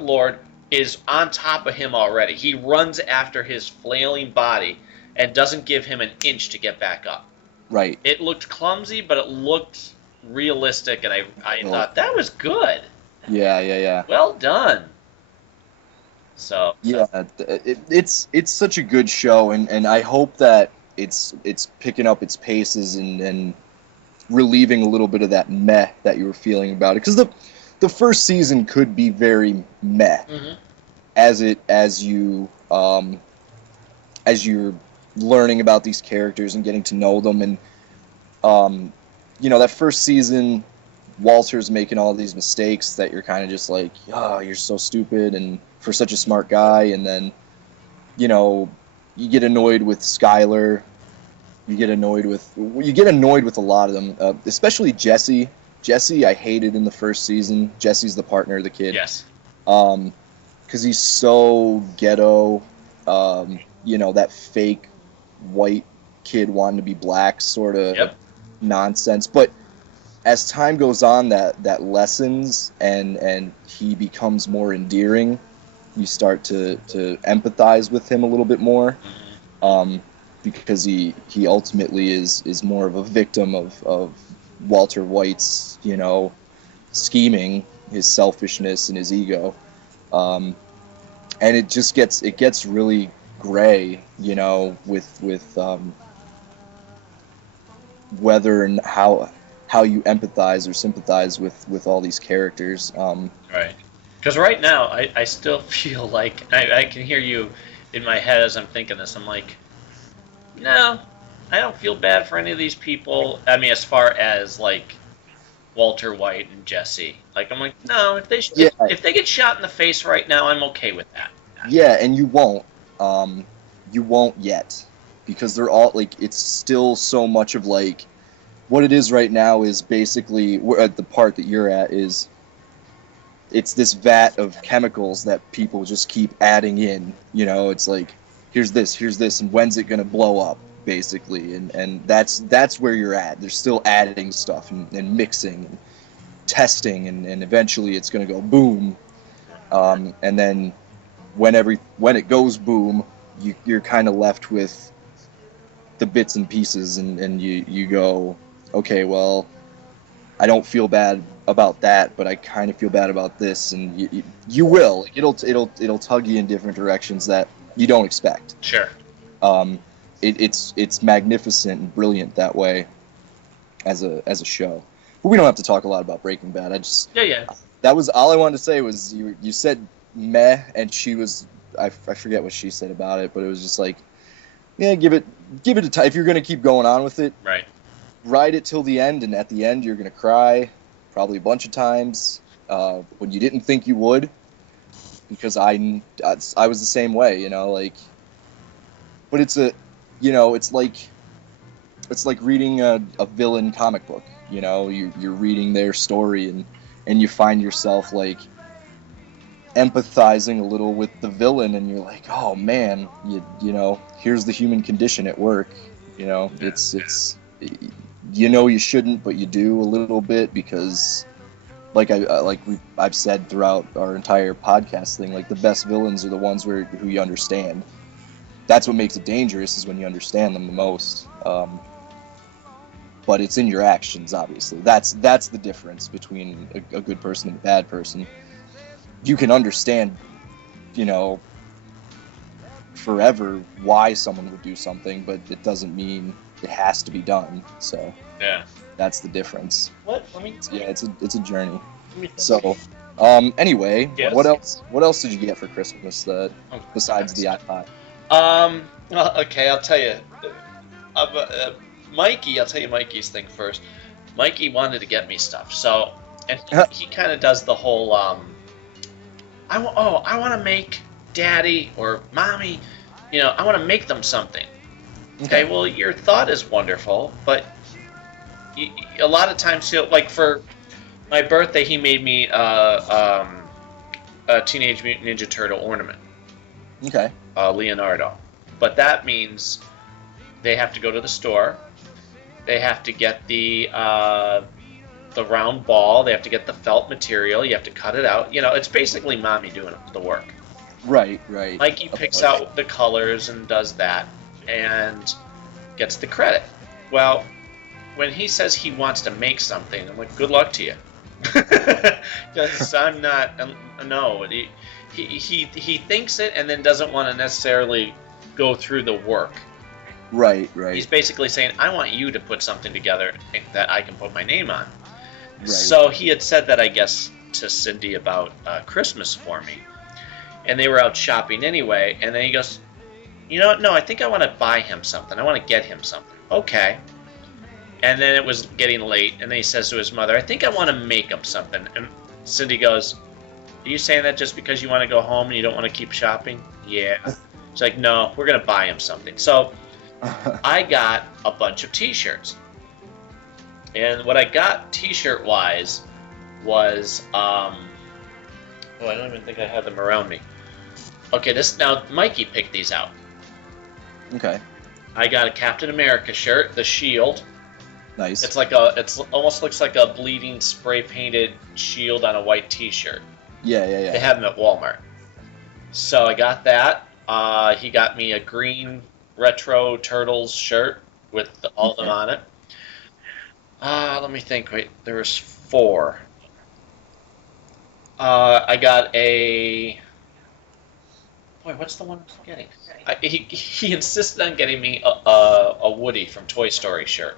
lord is on top of him already. He runs after his flailing body and doesn't give him an inch to get back up. Right. It looked clumsy, but it looked realistic, and I thought that was good. Yeah. Well done. So yeah, it's such a good show, and I hope that it's picking up its paces and relieving a little bit of that meh that you were feeling about it, because the first season could be very meh, as you're learning about these characters and getting to know them, and that first season, Walter's making all these mistakes that you're kind of just like, oh, you're so stupid, and for such a smart guy, and then you get annoyed with Skyler. You get annoyed with a lot of them, especially Jesse. Jesse, I hated in the first season. Jesse's the partner of the kid. yes. Because he's so ghetto. That fake white kid wanting to be black sort of Yep. nonsense. But as time goes on, that lessens and he becomes more endearing. You start to empathize with him a little bit more, because he ultimately is more of a victim of Walter White's, scheming, his selfishness and his ego, and it just gets really gray, with whether and how you empathize or sympathize with all these characters. Right. Because right now, I still feel like I can hear you in my head as I'm thinking this. I'm like, no, I don't feel bad for any of these people. I mean, as far as like Walter White and Jesse, like I'm like, no, if they get shot in the face right now, I'm okay with that. Yeah, and you won't yet, because they're all like, it's still so much of like, what it is right now is basically the part that you're at is. It's this vat of chemicals that people just keep adding in. It's like, here's this, and when's it gonna blow up, basically, and that's where you're at. They're still adding stuff and mixing and testing, and eventually it's gonna go boom. And then when it goes boom, you're kind of left with the bits and pieces, and you go, okay, well, I don't feel bad about that, but I kind of feel bad about this, and you will. It'll tug you in different directions that you don't expect. Sure. It's magnificent and brilliant that way, as a show. But we don't have to talk a lot about Breaking Bad. Yeah. That was all I wanted to say. Was you said meh, and she was, I forget what she said about it, but it was just like, yeah, give it a time. If you're gonna keep going on with it, Right. Ride it till the end, and at the end you're gonna cry, probably a bunch of times, when you didn't think you would, because I was the same way, like. But it's like reading a villain comic book, you're reading their story, and you find yourself like empathizing a little with the villain, and you're like, oh man, here's the human condition at work, it's you shouldn't, but you do a little bit, because I've said throughout our entire podcast thing, like, the best villains are the ones who you understand. That's what makes it dangerous, is when you understand them the most. But it's in your actions, obviously. That's the difference between a good person and a bad person. You can understand, forever why someone would do something, but it doesn't mean it has to be done. So Yeah. that's the difference. What? Let me. It's a journey. Let me- So, anyway, Yes. what else did you get for Christmas besides the iPod? Well, okay, I'll tell you. Mikey, I'll tell you Mikey's thing first. Mikey wanted to get me stuff, so, and he kind of does the whole, I want to make Daddy or Mommy, I want to make them something. Okay, well, your thought is wonderful, but a lot of times like for my birthday, he made me a Teenage Mutant Ninja Turtle ornament. Okay. Leonardo. But that means they have to go to the store. They have to get the round ball. They have to get the felt material. You have to cut it out. It's basically Mommy doing the work. Right. Mikey picks out the colors and does that and gets the credit. Well, when he says he wants to make something, I'm like, good luck to you. Because I'm not, no. He thinks it and then doesn't want to necessarily go through the work. Right. He's basically saying, I want you to put something together that I can put my name on. Right. So he had said that, I guess, to Cindy about Christmas for me. And they were out shopping anyway. And then he goes, no, I think I want to buy him something. I want to get him something. Okay. And then it was getting late. And then he says to his mother, I think I want to make him something. And Cindy goes, are you saying that just because you want to go home and you don't want to keep shopping? Yeah. She's like, no, we're going to buy him something. So I got a bunch of t-shirts. And what I got t-shirt-wise was, I don't even think I had them around me. Okay, now Mikey picked these out. Okay. I got a Captain America shirt, the shield. Nice. It's almost looks like a bleeding spray painted shield on a white T-shirt. Yeah, yeah, They yeah. have them at Walmart. So I got that. He got me a green retro Turtles shirt with all of them on it. Let me think. Wait, there was 4. I got a. Boy, what's the one I'm getting? He insisted on getting me a Woody from Toy Story shirt.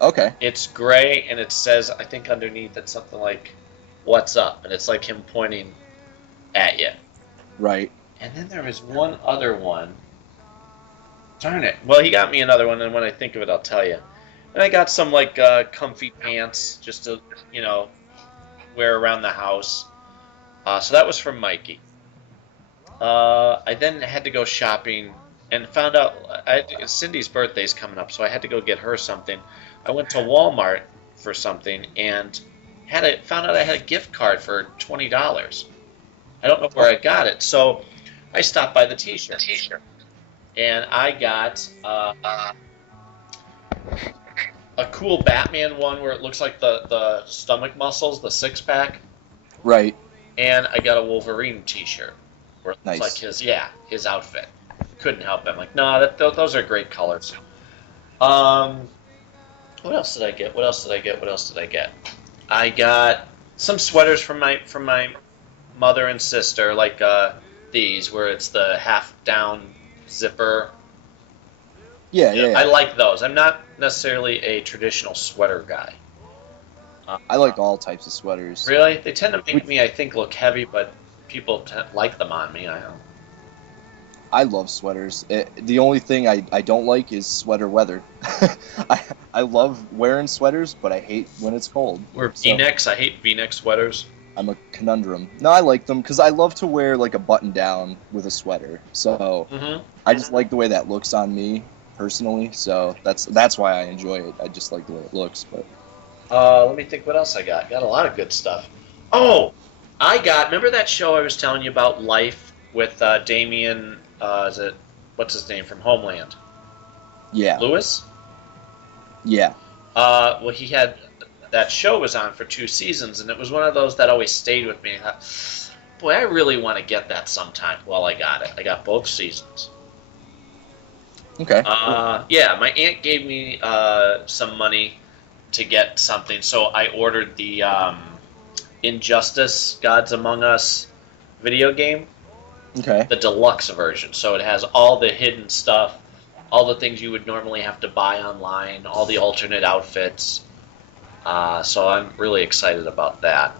Okay. It's gray and it says, I think underneath it's something like, "What's up?" And it's like him pointing at you. Right. And then there was one other one. Darn it. Well, he got me another one, and when I think of it, I'll tell you. And I got some like comfy pants just to wear around the house. So that was from Mikey. I then had to go shopping and found out Cindy's birthday's coming up, so I had to go get her something. I went to Walmart for something and found out I had a gift card for $20. I don't know where I got it, so I stopped by the T-shirt, and I got a cool Batman one where it looks like the stomach muscles, the 6-pack, Right. and I got a Wolverine T-shirt where it looks Nice. like his outfit. Couldn't help it. I'm like, no, those are great colors. What else did I get? What else did I get? I got some sweaters from my mother and sister, like these, where it's the half down zipper. Yeah, yeah, yeah. I like those. I'm not necessarily a traditional sweater guy. I like all types of sweaters. Really? They tend to make me, I think, look heavy, but people like them on me. I don't know. I love sweaters. The only thing I don't like is sweater weather. I love wearing sweaters, but I hate when it's cold. Or So V-necks. I hate V-neck sweaters. I'm a conundrum. No, I like them because I love to wear like a button down with a sweater. So Mm-hmm. I just like the way that looks on me personally. So that's why I enjoy it. I just like the way it looks. But Let me think what else I got. Got a lot of good stuff. Oh, remember that show I was telling you about, Life, with Damien, what's his name, from Homeland? yeah, Lewis? yeah, Well, he had, that show was on for 2 seasons, and it was one of those that always stayed with me. I thought, boy, I really want to get that sometime. Well, I got it. I got both seasons. okay, Yeah, my aunt gave me some money to get something, so I ordered the Injustice: Gods Among Us video game, okay, the deluxe version. So it has all the hidden stuff, all the things you would normally have to buy online, all the alternate outfits. So I'm really excited about that.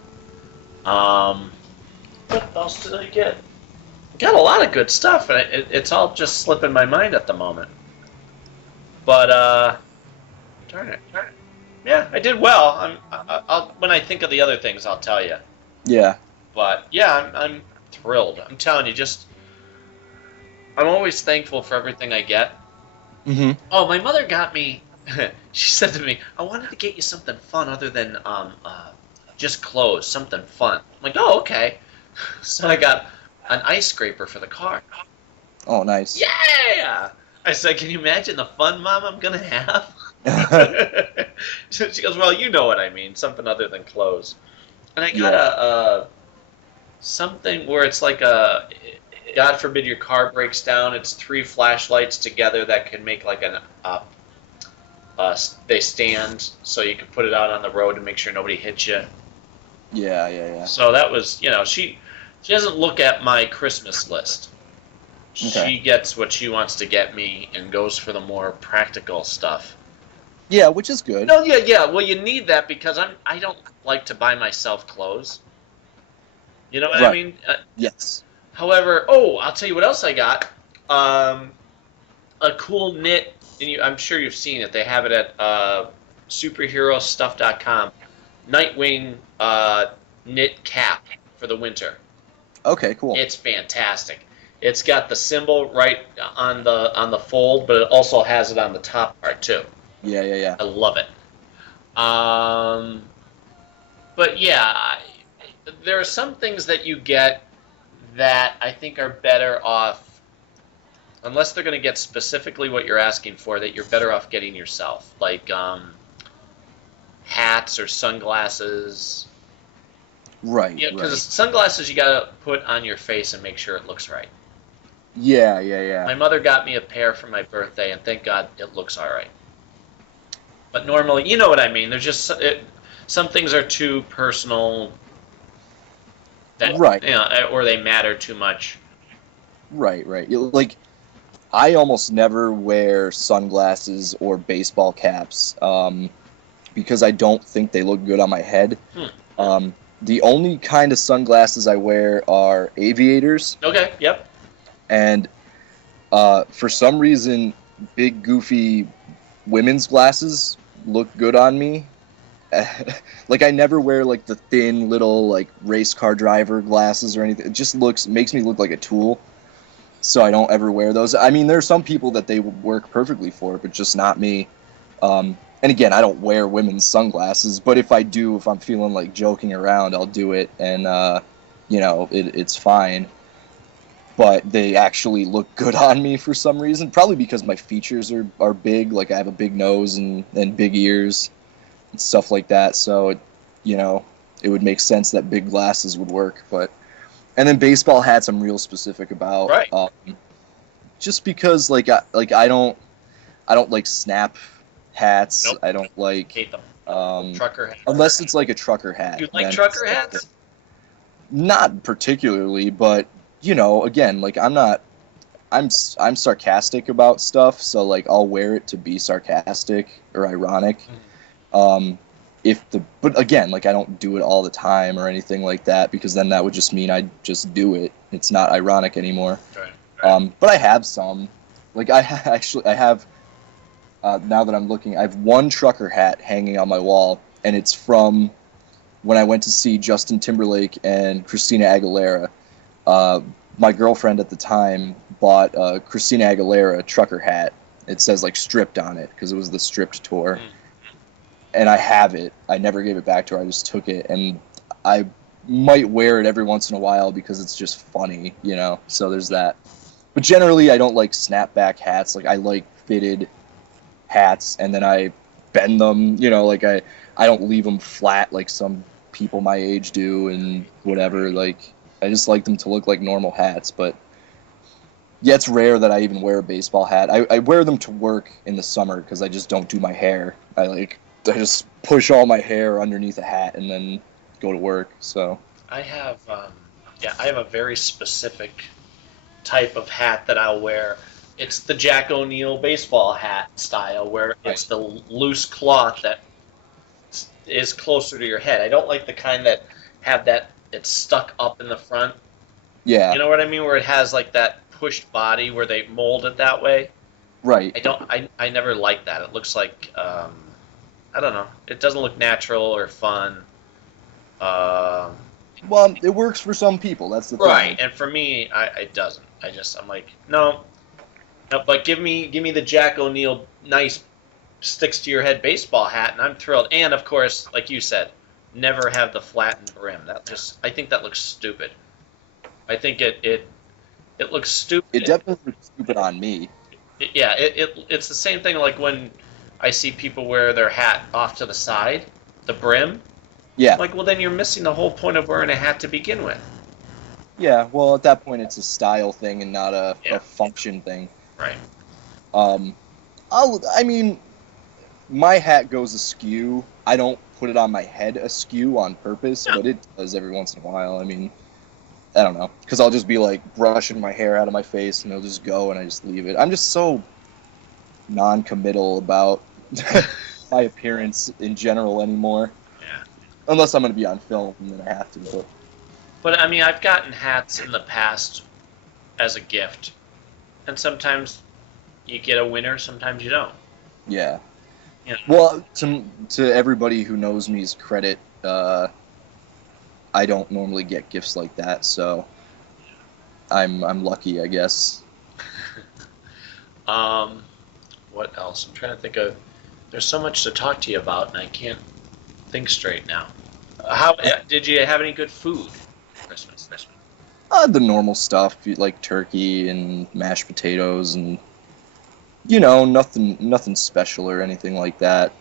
What else did I get? Got a lot of good stuff, and it's all just slipping my mind at the moment. But darn it. Yeah, I did well. I'll when I think of the other things, I'll tell you. yeah, But yeah, I'm thrilled. I'm telling you, I'm always thankful for everything I get. mm-hmm. Oh, my mother got me. She said to me, "I wanted to get you something fun other than just clothes, something fun." I'm like, "Oh, okay." So I got an ice scraper for the car. Oh, nice. Yeah! I said, "Can you imagine the fun, Mom, I'm gonna have?" So she goes, "Well, you know what I mean, something other than clothes." And I got a something where it's like God forbid your car breaks down. It's 3 flashlights together that can make like they stand, so you can put it out on the road to make sure nobody hits you. Yeah, yeah, yeah. So that was, she doesn't look at my Christmas list. Okay. She gets what she wants to get me and goes for the more practical stuff. Yeah, which is good. No, yeah. Well, you need that because I don't like to buy myself clothes. You know what I Right. mean? Yes. However, I'll tell you what else I got. A cool knit, and I'm sure you've seen it. They have it at superherostuff.com. Nightwing knit cap for the winter. Okay, cool. It's fantastic. It's got the symbol right on the fold, but it also has it on the top part too. Yeah, yeah, yeah. I love it. But yeah, there are some things that you get that I think are better off, unless they're going to get specifically what you're asking for, that you're better off getting yourself. Like hats or sunglasses. Right. Yeah, because Right. sunglasses you gotta put on your face and make sure it looks right. Yeah. Yeah. My mother got me a pair for my birthday, and thank God it looks all right. But normally, you know what I mean. There's just some things are too personal that Right. or they matter too much. Right. Right. Like I almost never wear sunglasses or baseball caps because I don't think they look good on my head. Hmm. The only kind of sunglasses I wear are aviators, Okay. Yep. and for some reason, big goofy women's glasses look good on me. Like I never wear like the thin little like race car driver glasses or anything. It just makes me look like a tool. So I don't ever wear those. I mean, there are some people that they work perfectly for, but just not me. And again, I don't wear women's sunglasses, but if I do, if I'm feeling like joking around, I'll do it, and it's fine. But they actually look good on me for some reason, probably because my features are big. Like I have a big nose and big ears and stuff like that. So it would make sense that big glasses would work. But and then baseball hats, I'm real specific about. Right. Just because I don't like snap hats. Nope. I don't like Hate them. um, Trucker hat. unless it's like a trucker hat. You like then trucker it's- hats? Not particularly, but again, like I'm sarcastic about stuff, so like I'll wear it to be sarcastic or ironic. But again, like I don't do it all the time or anything like that because then that would just mean I just do it. It's not ironic anymore. Right. But I have some. Like I have. Now that I'm looking, I have one trucker hat hanging on my wall, and it's from when I went to see Justin Timberlake and Christina Aguilera. My girlfriend at the time bought a Christina Aguilera trucker hat. It says like stripped on it because it was the stripped tour. And I have it. I never gave it back to her. I just took it, and I might wear it every once in a while because it's just funny, So there's that. But generally, I don't like snapback hats. Like I like fitted hats, and then I bend them. Like I don't leave them flat like some people my age do, and whatever. Like I just like them to look like normal hats. But yeah, it's rare that I even wear a baseball hat. I wear them to work in the summer because I just don't do my hair. I just push all my hair underneath a hat and then go to work. So I have a very specific type of hat that I'll wear. It's the Jack O'Neill baseball hat style, where it's the loose cloth that is closer to your head. I don't like the kind that have that it's stuck up in the front. yeah, You know what I mean? Where it has like that pushed body where they mold it that way. right. I never like that. It looks like I don't know. It doesn't look natural or fun. Well, it works for some people. That's the Right, thing. and for me, it doesn't. I'm like, no. But give me the Jack O'Neill nice sticks to your head baseball hat, and I'm thrilled. And of course, like you said, never have the flattened brim. I think that looks stupid. I think it looks stupid. It definitely looks stupid on me. It's the same thing like when I see people wear their hat off to the side, the brim. Yeah, Like, well, then you're missing the whole point of wearing a hat to begin with. yeah. Well, at that point, it's a style thing and not a function thing. Right. I mean, my hat goes askew. I don't put it on my head askew on purpose, Yeah. but it does every once in a while. I mean, I don't know, because I'll just be like brushing my hair out of my face and it'll just go and I just leave it. I'm just so non-committal about my appearance in general anymore. Yeah. Unless I'm going to be on film, and then I have to. But I mean, I've gotten hats in the past as a gift, and sometimes you get a winner, sometimes you don't. Yeah. You know. Well, to everybody who knows me's credit, I don't normally get gifts like that, so I'm lucky, I guess. What else? I'm trying to think of. There's so much to talk to you about, and I can't think straight now. How did you have any good food for Christmas? The normal stuff, like turkey and mashed potatoes, and nothing special or anything like that.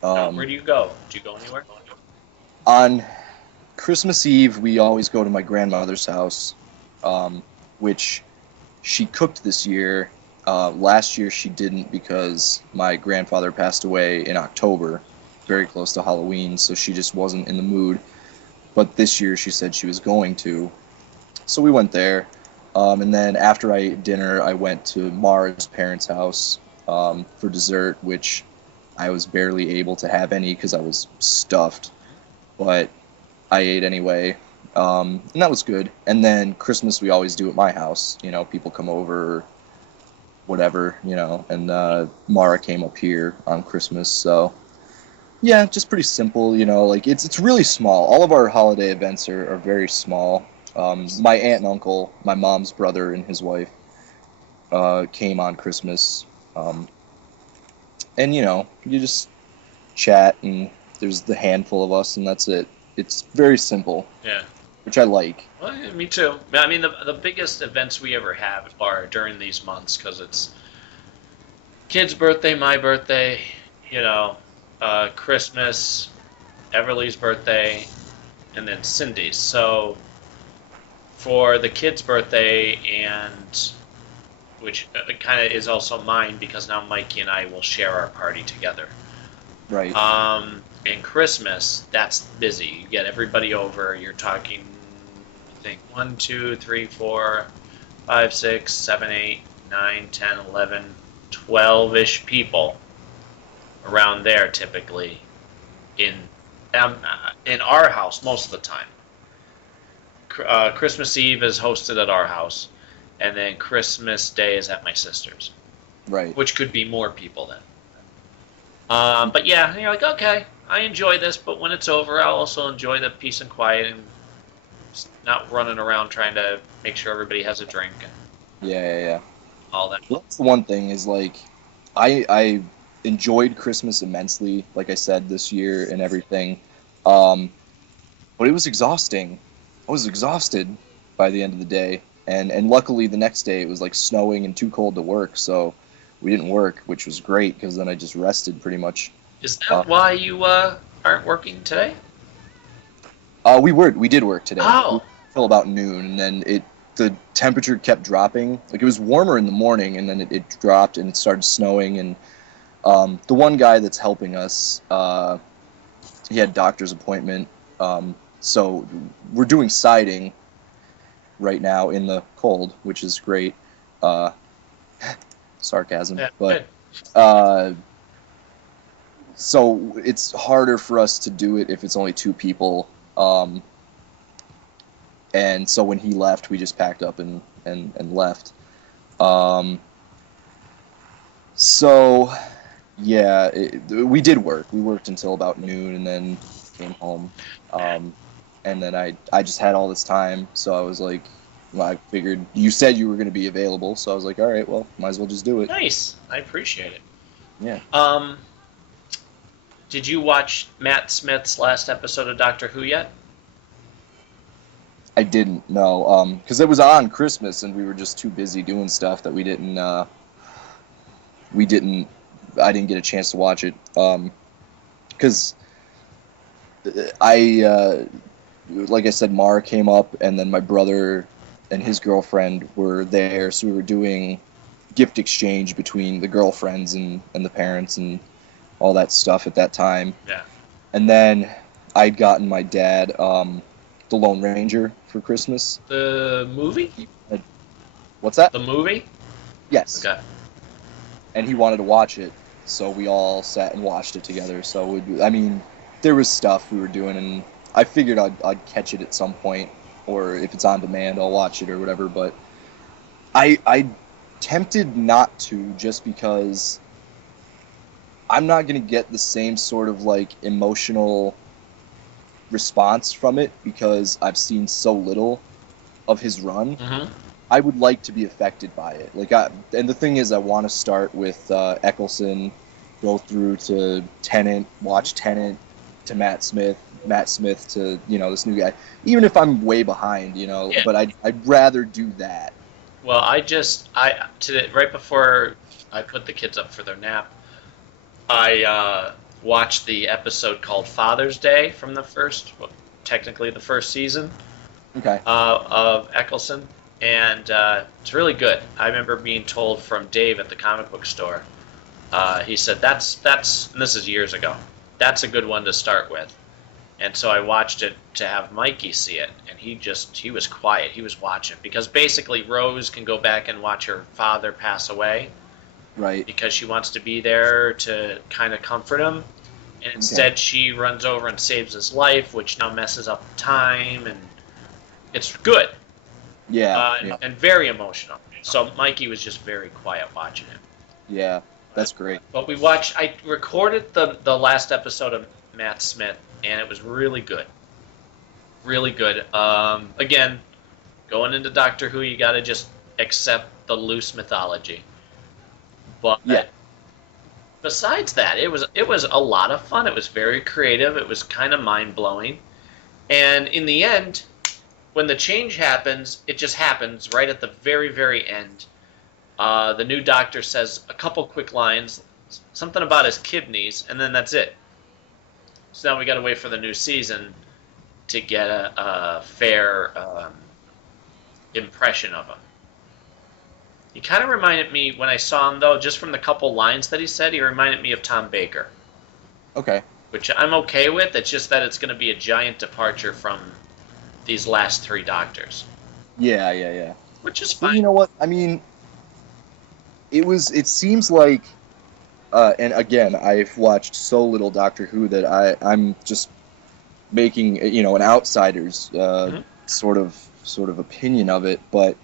Where do you go? Do you go anywhere? On Christmas Eve, we always go to my grandmother's house, which she cooked this year. Last year she didn't because my grandfather passed away in October, very close to Halloween, so she just wasn't in the mood. But this year she said she was going to. So we went there. And then after I ate dinner, I went to Mara's parents' house for dessert, which I was barely able to have any because I was stuffed. But I ate anyway. And that was good. And then Christmas we always do at my house. You know, people come over, whatever, you know. And Mara came up here on Christmas, so yeah, just pretty simple, you know. Like it's really small. All of our holiday events are very small. My aunt and uncle, my mom's brother and his wife, came on Christmas. And, you know, you just chat, and there's the handful of us, and that's it. It's very simple. Yeah. Which I like. Well, yeah, me too. I mean, the biggest events we ever have are during these months because it's kid's birthday, my birthday, you know, Christmas, Everly's birthday, and then Cindy's. So for the kid's birthday, and which kind of is also mine because now Mikey and I will share our party together. Right. And Christmas, that's busy. You get everybody over. You're talking, I think, 1, 2, 3, 4, 5, 6, 7, 8, 9, 10, 11, 12-ish people around there typically in our house most of the time. Christmas Eve is hosted at our house, and then Christmas Day is at my sister's. Right. Which could be more people then. But yeah, you're like, okay, I enjoy this, but when it's over, I'll also enjoy the peace and quiet and not running around trying to make sure everybody has a drink and Yeah. all that. Well, that's the one thing is, like, I enjoyed Christmas immensely, like I said, this year and everything. But it was exhausting. I was exhausted by the end of the day. And luckily the next day it was like snowing and too cold to work, so we didn't work, which was great because then I just rested pretty much. Is that why you aren't working today? We did work today. Oh. Until about noon, and then the temperature kept dropping. Like, it was warmer in the morning, and then it dropped and it started snowing. And the one guy that's helping us, he had a doctor's appointment, so we're doing siding right now in the cold, which is great. Sarcasm. Yeah, But so it's harder for us to do it if it's only two people. And so when he left, we just packed up and left. So yeah, we did work. We worked until about noon and then came home. And then I just had all this time, so I was like, well, I figured you said you were going to be available, so I was like, all right, well, might as well just do it. Nice. I appreciate it. Yeah. Did you watch Matt Smith's last episode of Doctor Who yet? I didn't, no, because it was on Christmas and we were just too busy doing stuff that I didn't get a chance to watch it, because like I said, Mara came up, and then my brother and his girlfriend were there, so we were doing gift exchange between the girlfriends and the parents and all that stuff at that time. Yeah. And then I'd gotten my dad the Lone Ranger for Christmas. The movie? What's that? The movie? Yes. Okay. And he wanted to watch it, so we all sat and watched it together. So, there was stuff we were doing, and I figured I'd catch it at some point, or if it's on demand, I'll watch it or whatever. But I tempted not to, just because I'm not going to get the same sort of like emotional response from it because I've seen so little of his run. Mm-hmm. I would like to be affected by it. And the thing is, I want to start with Eccleston, go through to Tennant, watch Tennant to Matt Smith to, this new guy. Even if I'm way behind, yeah. But I'd rather do that. Well, today, right before I put the kids up for their nap, I watched the episode called Father's Day from the first, well, technically the first season Okay. of Eccleston, and it's really good. I remember being told from Dave at the comic book store. He said that's and this is years ago. That's a good one to start with. And so I watched it to have Mikey see it, and he was quiet. He was watching because basically Rose can go back and watch her father pass away Right. because she wants to be there to kind of comfort him. And instead she runs over and saves his life, which now messes up time, and it's good. Yeah. And very emotional. So Mikey was just very quiet watching it. Yeah. That's great. But I recorded the last episode of Matt Smith, and it was really good. Really good. Again, going into Doctor Who, you got to just accept the loose mythology. But Yeah. besides that, it was a lot of fun. It was very creative. It was kind of mind-blowing. And in the end, when the change happens, it just happens right at the very, very end. The new doctor says a couple quick lines, something about his kidneys, and then that's it. So now we got to wait for the new season to get a fair impression of him. He kind of reminded me, when I saw him, though, just from the couple lines that he said, he reminded me of Tom Baker, Okay. which I'm okay with. It's just that it's going to be a giant departure from these last three doctors, Yeah. which is But fine. you know what? I mean, it seems like, and again, I've watched so little Doctor Who that I'm just making, an outsider's sort of opinion of it. But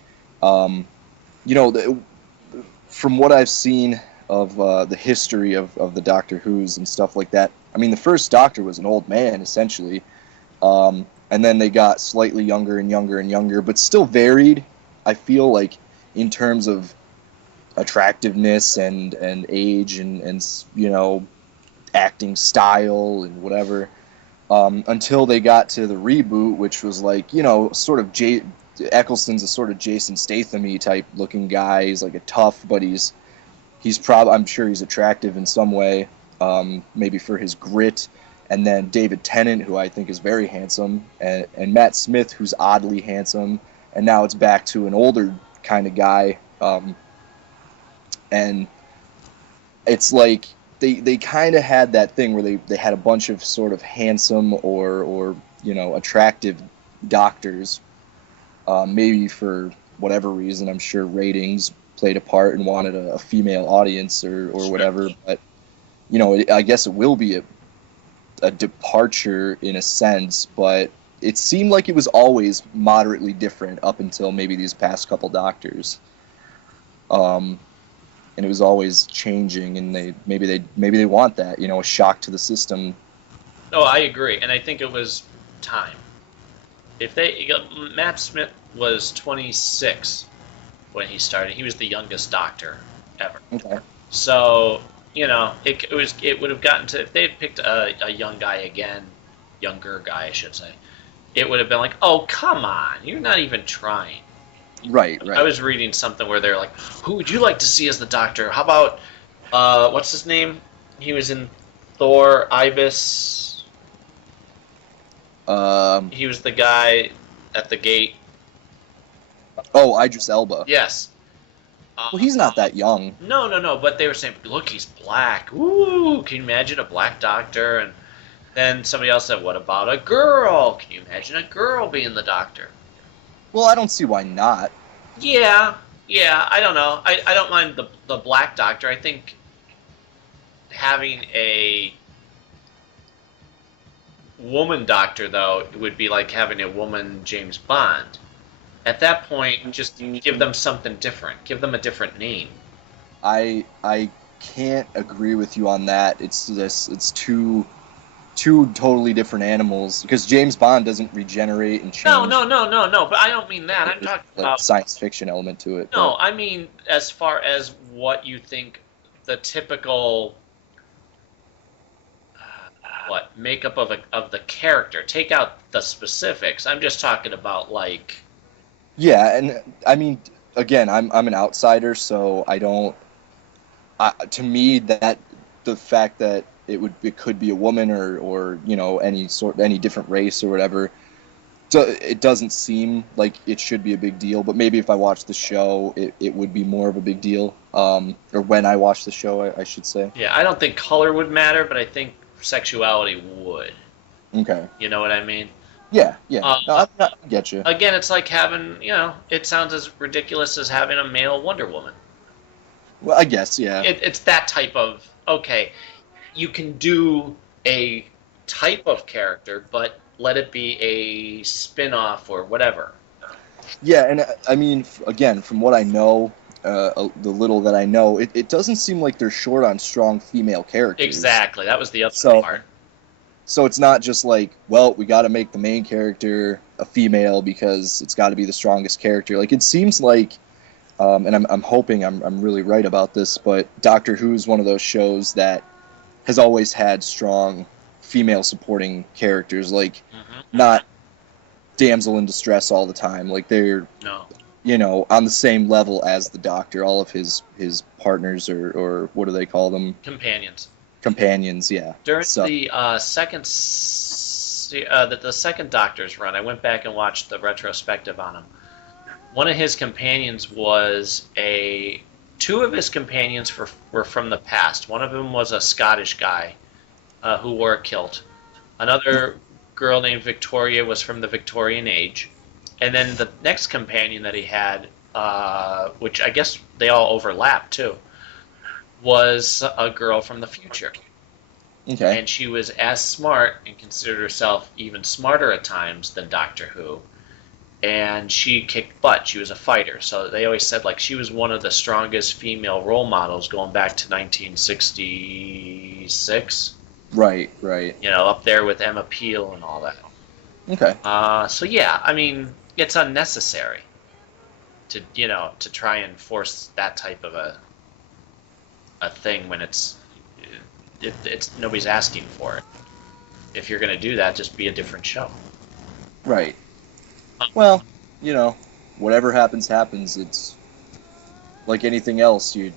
from what I've seen of the history of the Doctor Who's and stuff like that, I mean, the first Doctor was an old man essentially, and then they got slightly younger and younger and younger, but still varied. I feel like in terms of attractiveness and age and acting style and whatever, until they got to the reboot, which was like, sort of Eccleston's a sort of Jason Statham-y type looking guy. He's like a tough, but he's I'm sure he's attractive in some way, maybe for his grit. And then David Tennant, who I think is very handsome, and Matt Smith, who's oddly handsome. And now it's back to an older kind of guy. And it's like they kind of had that thing where they had a bunch of sort of handsome or attractive doctors, maybe for whatever reason. I'm sure ratings played a part and wanted a female audience or whatever. But I guess it will be a departure in a sense, but it seemed like it was always moderately different up until maybe these past couple doctors. And it was always changing, and maybe they want that, a shock to the system. No, I agree, and I think it was time. Matt Smith was 26 when he started. He was the youngest doctor ever. Okay. So it would have gotten to, if they had picked a young guy again, younger guy I should say, it would have been like, oh come on, you're not even trying. Right. I was reading something where they're like, who would you like to see as the Doctor? How about, what's his name? He was in Thor, Ibis. He was the guy at the gate. Oh, Idris Elba. Yes. Well, he's not that young. No, but they were saying, look, he's black. Ooh, can you imagine a black Doctor? And then somebody else said, what about a girl? Can you imagine a girl being the Doctor? Well, I don't see why not. Yeah, I don't know. I don't mind the black Doctor. I think having a woman Doctor, though, it would be like having a woman James Bond. At that point, just give them something different. Give them a different name. I can't agree with you on that. It's two totally different animals, because James Bond doesn't regenerate and change. No. But I don't mean that. I'm talking about science fiction element to it. No, I mean as far as what you think the typical makeup of the character. Take out the specifics. I'm just talking about like. Yeah, and I mean, again, I'm an outsider, so I don't. To me, that the fact that it could be a woman or any different race or whatever. So it doesn't seem like it should be a big deal, but maybe if I watch the show, it would be more of a big deal. Or when I watch the show, I should say. Yeah, I don't think color would matter, but I think sexuality would. Okay. You know what I mean? Yeah. No, I get you. Again, it's like having, it sounds as ridiculous as having a male Wonder Woman. Well, I guess, yeah. It's that type of, okay, you can do a type of character, but let it be a spin-off or whatever. Yeah, and I mean, again, from what I know, the little that I know, it doesn't seem like they're short on strong female characters. Exactly, that was the other part. So it's not just like, well, we got to make the main character a female because it's got to be the strongest character. Like, it seems like, and I'm hoping I'm really right about this, but Doctor Who's one of those shows that has always had strong female supporting characters, like not damsel in distress all the time. Like, they're on the same level as the Doctor. All of his partners, or what do they call them? Companions, yeah. During the second Doctor's run, I went back and watched the retrospective on him. One of his companions was two of his companions were from the past. One of them was a Scottish guy who wore a kilt. Another girl named Victoria was from the Victorian age. And then the next companion that he had, which I guess they all overlap too, was a girl from the future. Okay. And she was as smart and considered herself even smarter at times than Doctor Who. And she kicked butt. She was a fighter. So they always said like she was one of the strongest female role models going back to 1966. Right. Up there with Emma Peel and all that. Okay. So yeah, I mean, it's unnecessary to try and force that type of a thing when it's nobody's asking for it. If you're going to do that, just be a different show. Right. Well, whatever happens. It's like anything else. You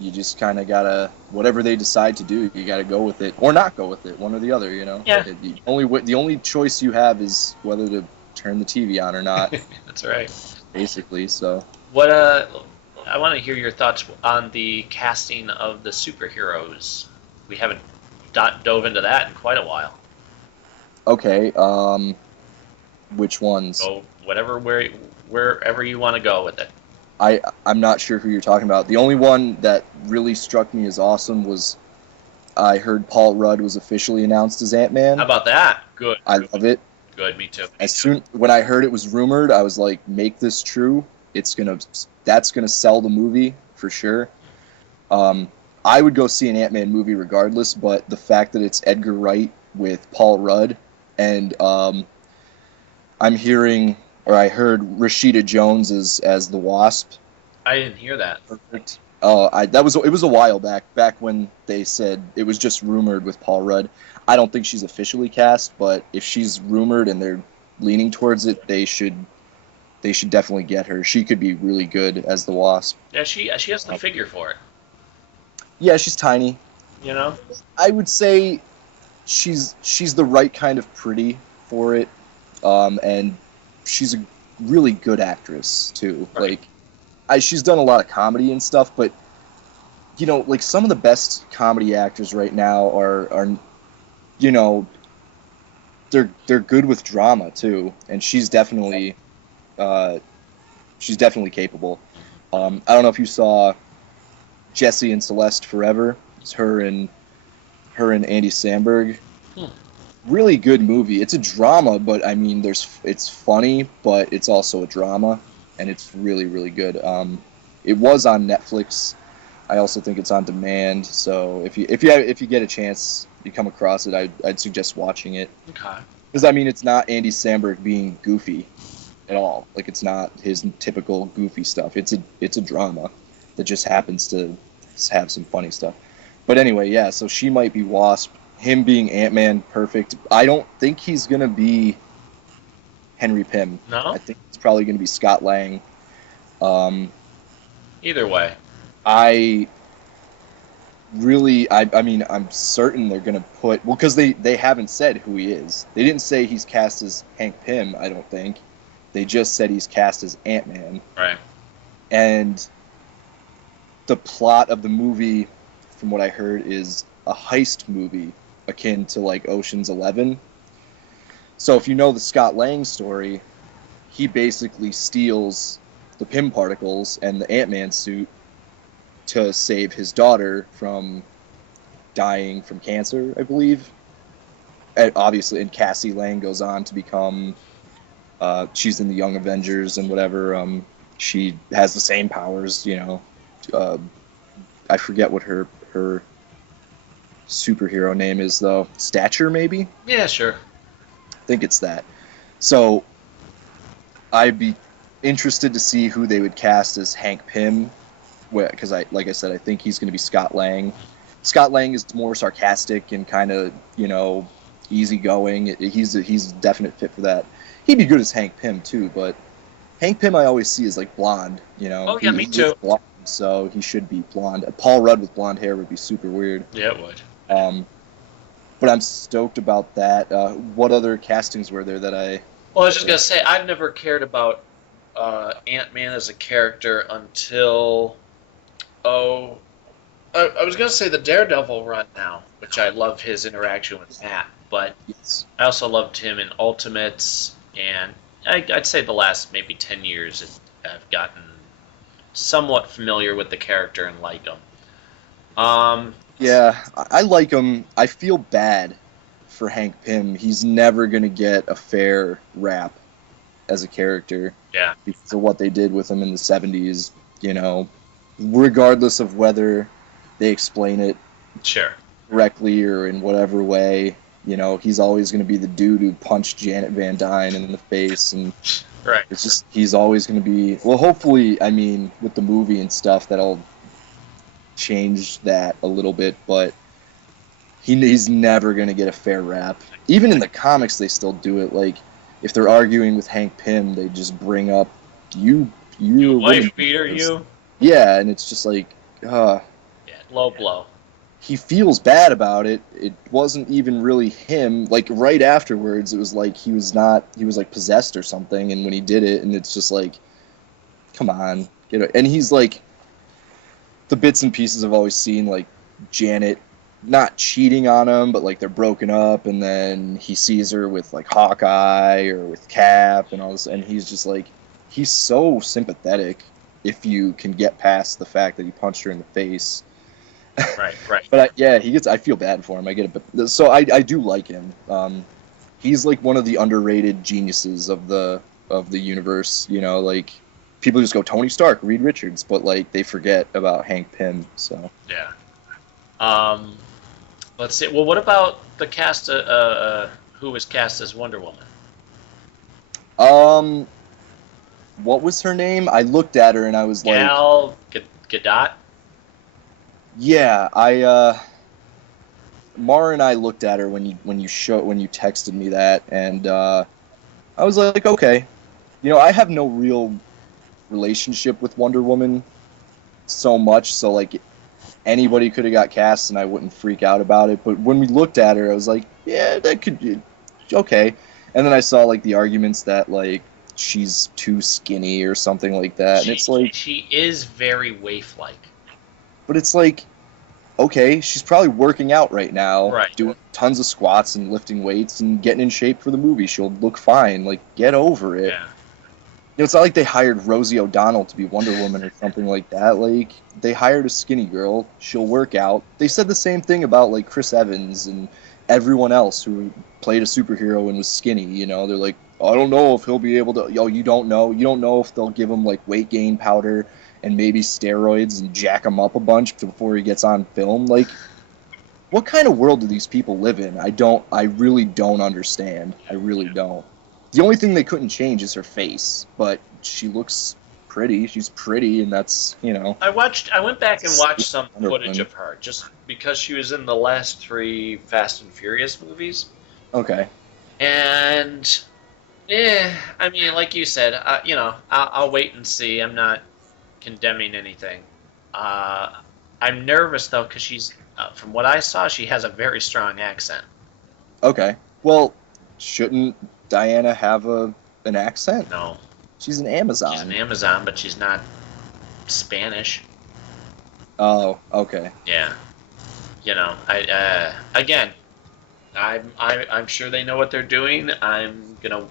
just kind of gotta, whatever they decide to do, you gotta go with it or not go with it, one or the other. Yeah. The only choice you have is whether to turn the TV on or not. That's right. Basically, so. What I want to hear your thoughts on the casting of the superheroes. We haven't dove into that in quite a while. Okay. Which ones? So wherever you want to go with it. I'm not sure who you're talking about. The only one that really struck me as awesome was I heard Paul Rudd was officially announced as Ant-Man. How about that? Good. I love it. Good, me too. When I heard it was rumored, I was like, make this true. That's gonna sell the movie for sure. I would go see an Ant-Man movie regardless, but the fact that it's Edgar Wright with Paul Rudd and I heard Rashida Jones as the Wasp. I didn't hear that. Perfect. It was a while back when they said it was just rumored with Paul Rudd. I don't think she's officially cast, but if she's rumored and they're leaning towards it, they should definitely get her. She could be really good as the Wasp. Yeah, she has the figure for it. Yeah, she's tiny. I would say she's the right kind of pretty for it, and she's a really good actress too. Right. Like, she's done a lot of comedy and stuff, but like some of the best comedy actors right now are they're good with drama too, and she's definitely capable. I don't know if you saw Jesse and Celeste Forever. It's her and Andy Samberg. Really good movie. It's a drama, but I mean, it's funny, but it's also a drama, and it's really, really good. It was on Netflix. I also think it's on demand. So if you get a chance, you come across it, I'd suggest watching it. Okay. Because I mean, it's not Andy Samberg being goofy at all. Like, it's not his typical goofy stuff. It's a drama that just happens to have some funny stuff. But anyway, yeah. So she might be Wasp. Him being Ant-Man, perfect. I don't think he's gonna be Henry Pym. No. I think it's probably gonna be Scott Lang. Either way. really, I mean, I'm certain they're gonna put, well, because they haven't said who he is. They didn't say he's cast as Hank Pym. I don't think. They just said he's cast as Ant-Man. Right. And the plot of the movie, from what I heard, is a heist movie akin to like Ocean's 11. So if you know the Scott Lang story, he basically steals the Pym particles and the Ant-Man suit to save his daughter from dying from cancer, I believe. And obviously, and Cassie Lang goes on to become, she's in the Young Avengers and whatever. She has the same powers, you know. I forget what her superhero name is though. Stature, maybe? Yeah, sure. I think it's that. So I'd be interested to see who they would cast as Hank Pym, because like I said, I think he's going to be Scott Lang. Scott Lang is more sarcastic and kind of, you know, easygoing. He's a definite fit for that. He'd be good as Hank Pym too, but Hank Pym I always see as like blonde, you know. Oh, yeah, me too. He's blonde, so he should be blonde. Paul Rudd with blonde hair would be super weird. Yeah, it would. But I'm stoked about that. What other castings were there that I... Well, I was just gonna say I've never cared about Ant-Man as a character until I was gonna say the Daredevil run now, which I love his interaction with Matt, but Yes. I also loved him in Ultimates, and I'd say the last maybe 10 years I've gotten somewhat familiar with the character and like him. Yeah, I like him. I feel bad for Hank Pym. He's never going to get a fair rap as a character. Yeah. Because of what they did with him in the 70s, you know, regardless of whether they explain it Sure. correctly or in whatever way, you know, he's always going to be the dude who punched Janet Van Dyne in the face, and Right. it's just, he's always going to be, well, hopefully, I mean, with the movie and stuff, that'll change that a little bit, but he's never going to get a fair rap. Even in the comics, they still do it. Like, if they're arguing with Hank Pym, they just bring up, you Wife beater, you? Yeah, and it's just like, Yeah, low blow. he feels bad about it. It wasn't even really him. Like, right afterwards, it was like he was like possessed or something, and when he did it, and it's just like, come on, you know. And he's like, the bits and pieces I've always seen, like Janet not cheating on him, but like they're broken up, and then he sees her with like Hawkeye or with Cap and all this, and he's just like, he's so sympathetic if you can get past the fact that he punched her in the face. Right, right. But I feel bad for him. I get it, but so I do like him. He's like one of the underrated geniuses of the universe. You know, like people just go Tony Stark, Reed Richards, but like they forget about Hank Pym. So Yeah. Let's see. Well, what about the cast? Who was cast as Wonder Woman? what was her name? I looked at her and I was like, Gal Gadot. yeah, Mara and I looked at her when you texted me that, and I was like, okay, you know, I have no real relationship with Wonder Woman so much, so like anybody could have got cast and I wouldn't freak out about it. But when we looked at her, I was like, yeah, that could be okay. And then I saw like the arguments that like she's too skinny or something like that, and it's like, she is very waif-like. but it's like, okay, she's probably working out right now, Right. doing tons of squats and lifting weights and getting in shape for the movie. She'll look fine. Like, get over it. Yeah. You know, it's not like they hired Rosie O'Donnell to be Wonder Woman or something like that. Like, they hired a skinny girl. She'll work out. They said the same thing about, like, Chris Evans and everyone else who played a superhero and was skinny, you know? They're like, I don't know if he'll be able to... Yo, you don't know. You don't know if they'll give him, like, weight gain powder and maybe steroids and jack him up a bunch before he gets on film. Like, what kind of world do these people live in? I really don't understand. I really don't. The only thing they couldn't change is her face, but she looks pretty. She's pretty, and that's, you know. I went back and watched some Wonder footage Woman. of her, just because she was in the last 3 Fast and Furious movies. Okay. And, yeah, I mean, like you said, you know, I'll wait and see. I'm not condemning anything. I'm nervous, though, because she's from what I saw, she has a very strong accent. Okay. Well, shouldn't Diana have an accent? No, She's an Amazon. she's an Amazon, but she's not Spanish. Oh, okay. Yeah, I again, I'm sure they know what they're doing. I'm gonna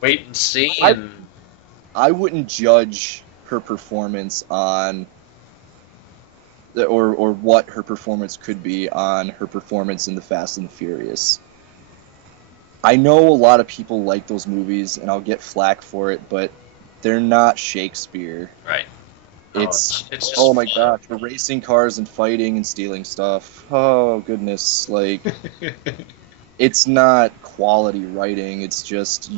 wait and see. And I wouldn't judge her performance on or what her performance could be on her performance in The Fast and the Furious. I know a lot of people like those movies, and I'll get flack for it, but they're not Shakespeare. right. It's it's just oh my fun. gosh, we're racing cars and fighting and stealing stuff. Oh goodness, like it's not quality writing. It's just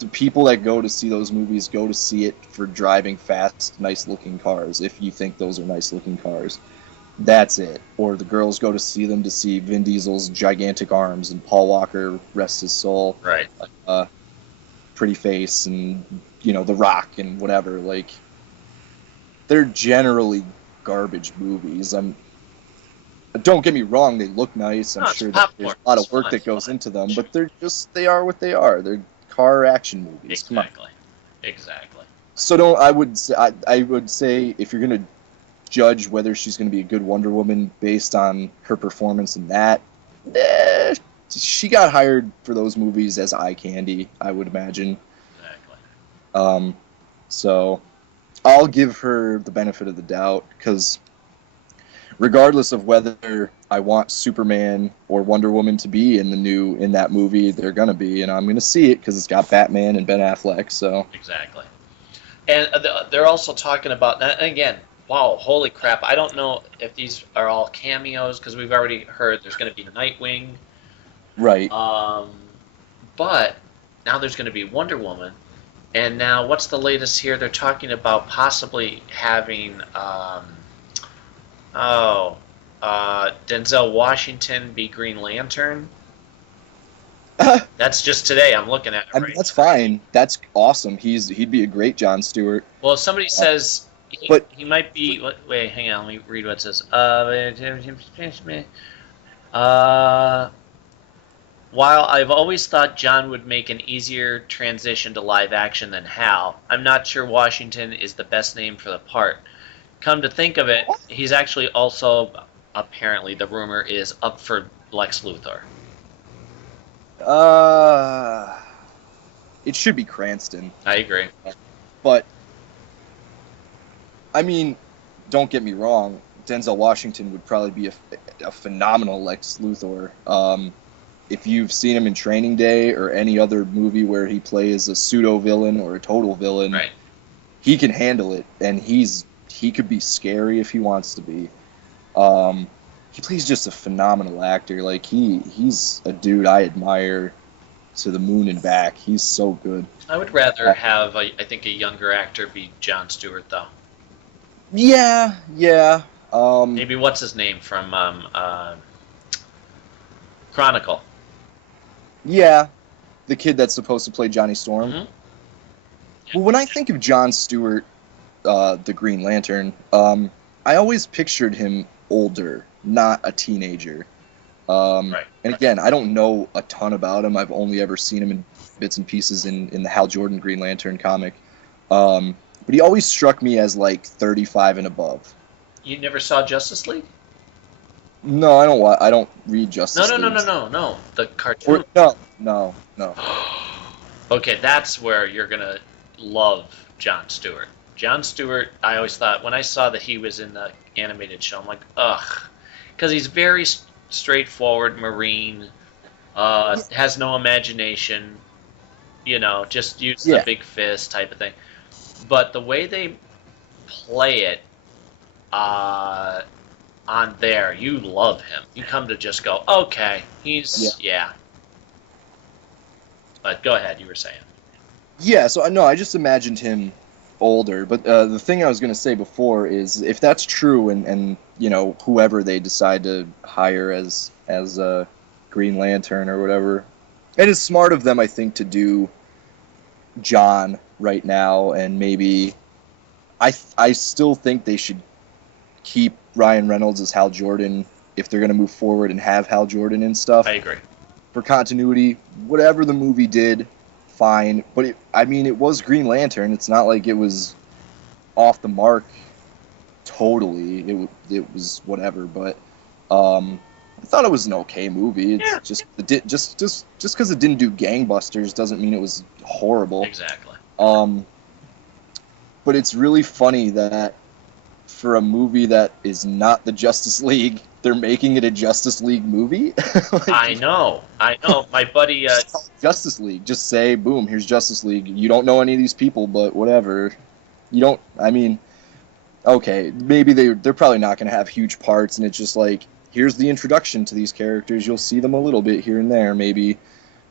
the people that go to see those movies go to see it for driving fast, nice looking cars. If you think those are nice looking cars, that's it. Or the girls go to see them to see Vin Diesel's gigantic arms and Paul Walker, rest his soul, Right. pretty face, and The Rock and whatever. Like they're generally garbage movies. Don't get me wrong, they look nice. I'm No, it's sure that there's popcorn. a lot of It's work fun. that goes into them, but they are what they are. They're car action movies. Come on. Exactly. So I would say if you're gonna judge whether she's gonna be a good Wonder Woman based on her performance in that, she got hired for those movies as eye candy, I would imagine. Exactly. So I'll give her the benefit of the doubt, because regardless of whether I want Superman or Wonder Woman to be in that movie, they're gonna be, and I'm gonna see it because it's got Batman and Ben Affleck. So Exactly. And they're also talking about, and again, wow, holy crap! I don't know if these are all cameos because we've already heard there's going to be Nightwing. right, But now there's going to be Wonder Woman, and now what's the latest here? They're talking about possibly having Denzel Washington be Green Lantern. That's just today. I'm looking at it. I mean Right that's fine. That's awesome. He'd be a great Jon Stewart. Well, if somebody says but- he might be. Wait, hang on. Let me read what it says. While I've always thought John would make an easier transition to live action than Hal, I'm not sure Washington is the best name for the part. Come to think of it, he's actually also, apparently, the rumor is up for Lex Luthor. It should be Cranston, I agree. but I mean, don't get me wrong. Denzel Washington would probably be a phenomenal Lex Luthor. If you've seen him in Training Day or any other movie where he plays a pseudo villain or a total villain, Right. he can handle it, and he could be scary if he wants to be. He plays just a phenomenal actor. Like he's a dude I admire to the moon and back. He's so good. I would rather have, I think, a younger actor be Jon Stewart, though. Yeah. Maybe what's his name from Chronicle? Yeah, the kid that's supposed to play Johnny Storm. Mhm. Well, when I think of Jon Stewart, the Green Lantern, I always pictured him older, not a teenager. Right. And again, I don't know a ton about him. I've only ever seen him in bits and pieces in the Hal Jordan Green Lantern comic. But he always struck me as like 35 and above. You never saw Justice League? No, I don't read Justice League. No. The cartoon. No. Okay, that's where you're gonna love Jon Stewart. Jon Stewart, I always thought when I saw that he was in the animated show, I'm like, ugh, because he's very straightforward Marine, has no imagination, just use the big fist type of thing. But the way they play it on there, you love him. You come to just go, okay, yeah. But go ahead, you were saying. Yeah, so I just imagined him older. But the thing I was going to say before is if that's true, and whoever they decide to hire as a Green Lantern or whatever, it is smart of them, I think, to do John right now, and maybe I still think they should keep Ryan Reynolds as Hal Jordan if they're going to move forward and have Hal Jordan and stuff. I agree. For continuity, whatever the movie did, fine. But it was Green Lantern. It's not like it was off the mark totally. It was whatever. But I thought it was an okay movie. It's just because it didn't do gangbusters doesn't mean it was horrible. Exactly. But it's really funny that for a movie that is not the Justice League, they're making it a Justice League movie. Like, I know. My buddy. Justice League. Just say, boom, here's Justice League. You don't know any of these people, but whatever. You don't. I mean, okay, maybe they're probably not going to have huge parts, and it's just like, here's the introduction to these characters. You'll see them a little bit here and there, maybe,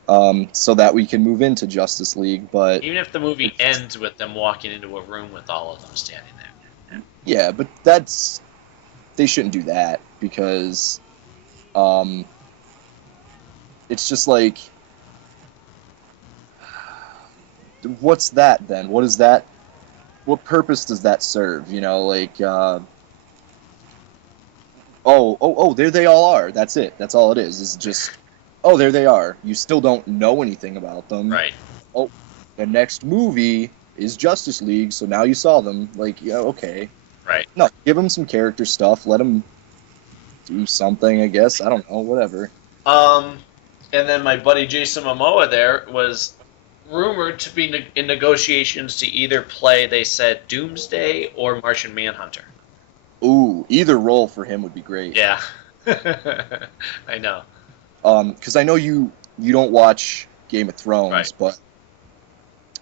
so that we can move into Justice League. But even if the movie ends with them walking into a room with all of them standing there. yeah, but they shouldn't do that because it's just like, what's that then? What is that? What purpose does that serve? You know, like, there they all are. That's it. That's all it is. It's just, oh, there they are. You still don't know anything about them. Right. Oh, the next movie is Justice League, so now you saw them. Like, yeah, okay. Right. No, give them some character stuff. Let them do something, I guess. I don't know, whatever. And then my buddy Jason Momoa there was rumored to be in negotiations to either play, they said, Doomsday or Martian Manhunter. Ooh, either role for him would be great. Yeah. I know. Because I know you don't watch Game of Thrones, Right. but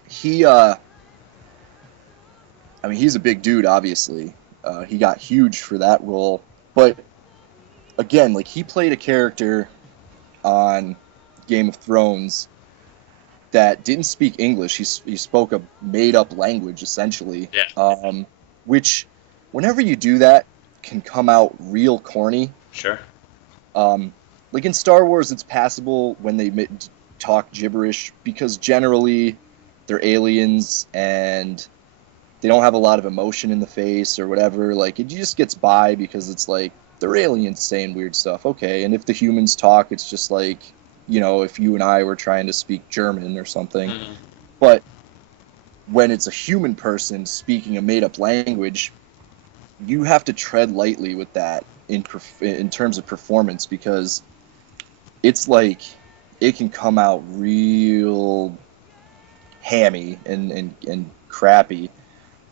he, he's a big dude, obviously. He got huge for that role. But, again, like, he played a character on Game of Thrones that didn't speak English. He spoke a made-up language, essentially. Yeah. Which, whenever you do that, can come out real corny. Sure. Like in Star Wars, it's passable when they talk gibberish because generally they're aliens and they don't have a lot of emotion in the face or whatever. Like, it just gets by because it's like, they're aliens saying weird stuff. Okay, and if the humans talk, it's just like, you know, if you and I were trying to speak German or something. Mm-hmm. But when it's a human person speaking a made-up language, you have to tread lightly with that in terms of performance because it's like it can come out real hammy and crappy.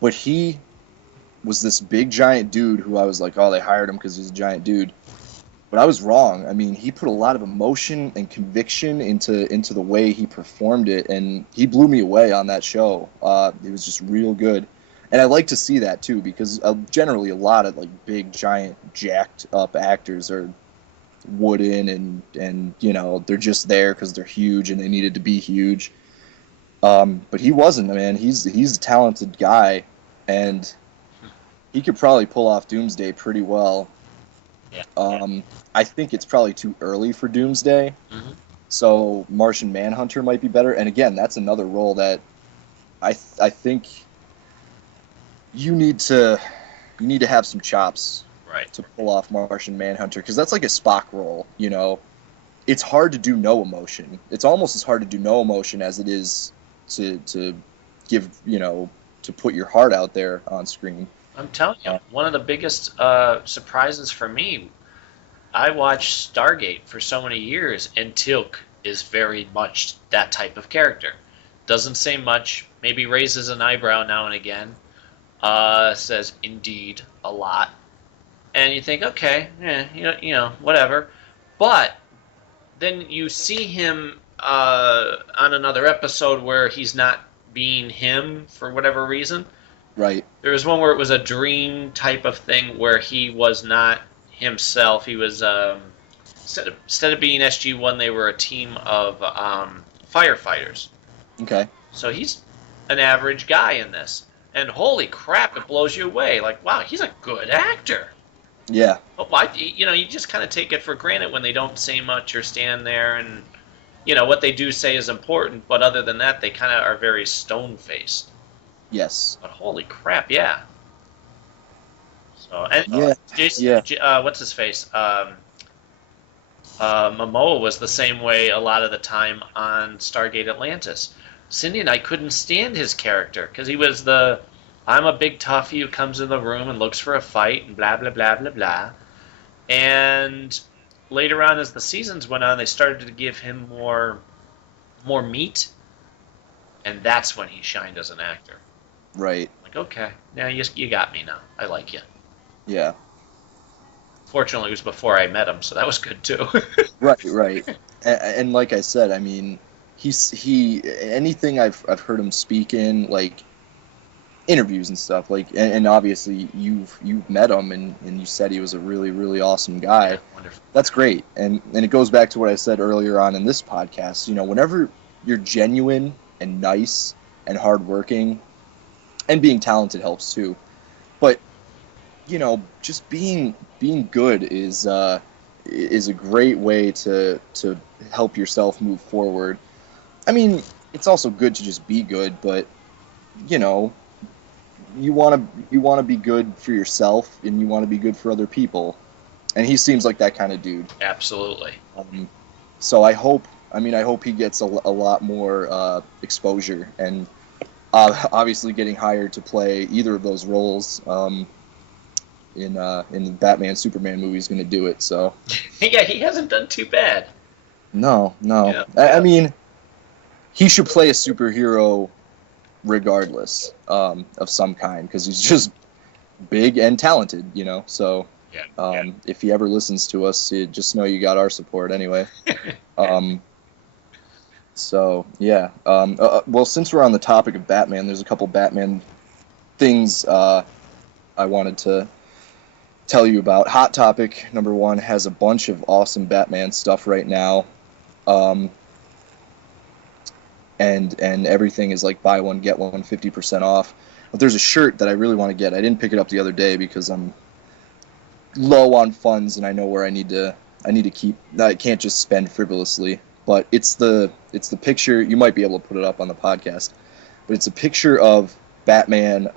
But he was this big giant dude who I was like, oh, they hired him because he's a giant dude. But I was wrong. I mean, he put a lot of emotion and conviction into the way he performed it, and he blew me away on that show. It was just real good. And I like to see that too, because generally a lot of like big, giant, jacked up actors are wooden and you know, they're just there because they're huge and they needed to be huge. But he wasn't, man. He's a talented guy, and he could probably pull off Doomsday pretty well. Yeah. I think it's probably too early for Doomsday, Mm-hmm. so Martian Manhunter might be better. And again, that's another role that I think you need to have some chops Right. to pull off Martian Manhunter, because that's like a Spock role. You know, it's hard to do no emotion. It's almost as hard to do no emotion as it is to give, you know, to put your heart out there on screen. I'm telling you, one of the biggest surprises for me, I watched Stargate for so many years, and Teal'c is very much that type of character. Doesn't say much, maybe raises an eyebrow now and again, says indeed a lot, and you think, okay, you know, whatever. But then you see him on another episode where he's not being him for whatever reason. Right. There was one where it was a dream type of thing where he was not himself. He was instead of being SG-1, they were a team of firefighters. Okay. So he's an average guy in this, and holy crap, it blows you away. Like, wow, he's a good actor. Yeah. But you know, you just kind of take it for granted when they don't say much or stand there, and you know what they do say is important. But other than that, they kind of are very stone-faced. Yes. But holy crap, yeah. So and Yeah, Jason, yeah. what's his face? Momoa was the same way a lot of the time on Stargate Atlantis. Cindy and I couldn't stand his character because he was I'm a big toughie who comes in the room and looks for a fight and blah blah blah blah blah. And later on, as the seasons went on, they started to give him more meat, and that's when he shined as an actor. Right. Like, okay, now you got me now. I like you. Yeah. Fortunately, it was before I met him, so that was good too. Right. And like I said, I mean, he anything I've heard him speak in, like interviews and stuff, like, and obviously you've met him and you said he was a really really awesome guy. Yeah, wonderful. That's great, and it goes back to what I said earlier on in this podcast. You know, whenever you're genuine and nice and hardworking, and being talented helps too, but you know, just being good is a great way to help yourself move forward. I mean, it's also good to just be good, but you know, you want to be good for yourself and you want to be good for other people, and he seems like that kind of dude. Absolutely. So I hope he gets a lot more exposure, and obviously getting hired to play either of those roles in the Batman Superman movie is going to do it. So Yeah, he hasn't done too bad. no, Yeah. I mean, he should play a superhero regardless of some kind, because he's just big and talented, you know. So Yeah. if he ever listens to us, just know you got our support anyway. So yeah. Well, since we're on the topic of Batman, there's a couple Batman things I wanted to tell you about. Hot Topic number 1 has a bunch of awesome Batman stuff right now, and everything is like buy one get one 50% off. But there's a shirt that I really want to get. I didn't pick it up the other day because I'm low on funds and I know where I need to keep. I can't just spend frivolously. But it's the picture. You might be able to put it up on the podcast, but it's a picture of Batman,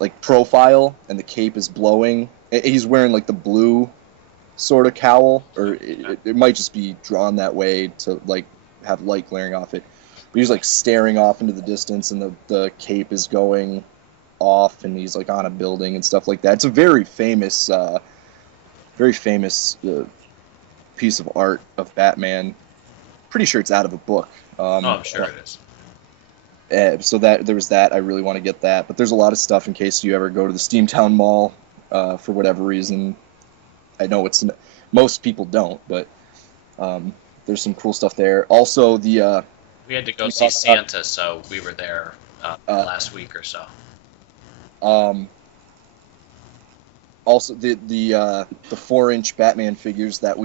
like profile, and the cape is blowing. He's wearing like the blue sort of cowl, or it might just be drawn that way to like have light glaring off it. But he's like staring off into the distance, and the cape is going off, and he's like on a building and stuff like that. It's a very famous piece of art of Batman. Pretty sure it's out of a book. I'm sure it is. So that there was that. I really want to get that, but there's a lot of stuff in case you ever go to the Steamtown Mall for whatever reason. I know most people don't, but there's some cool stuff there. Also, We had to go see Santa, so we were there last week or so. Also, the 4-inch Batman figures that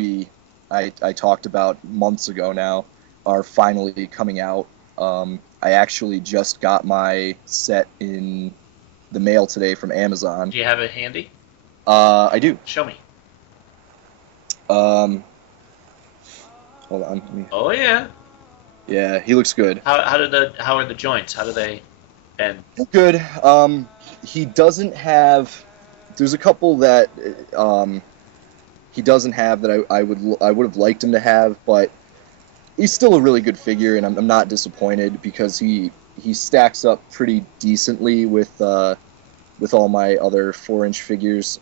I talked about months ago now are finally coming out. I actually just got my set in the mail today from Amazon. Do you have it handy? I do. Show me. Hold on. Oh yeah. Yeah, he looks good. How are the joints? How do they bend? Good. He doesn't have. There's a couple that he doesn't have that I would have liked him to have, but he's still a really good figure, and I'm not disappointed because he stacks up pretty decently with all my other 4-inch figures,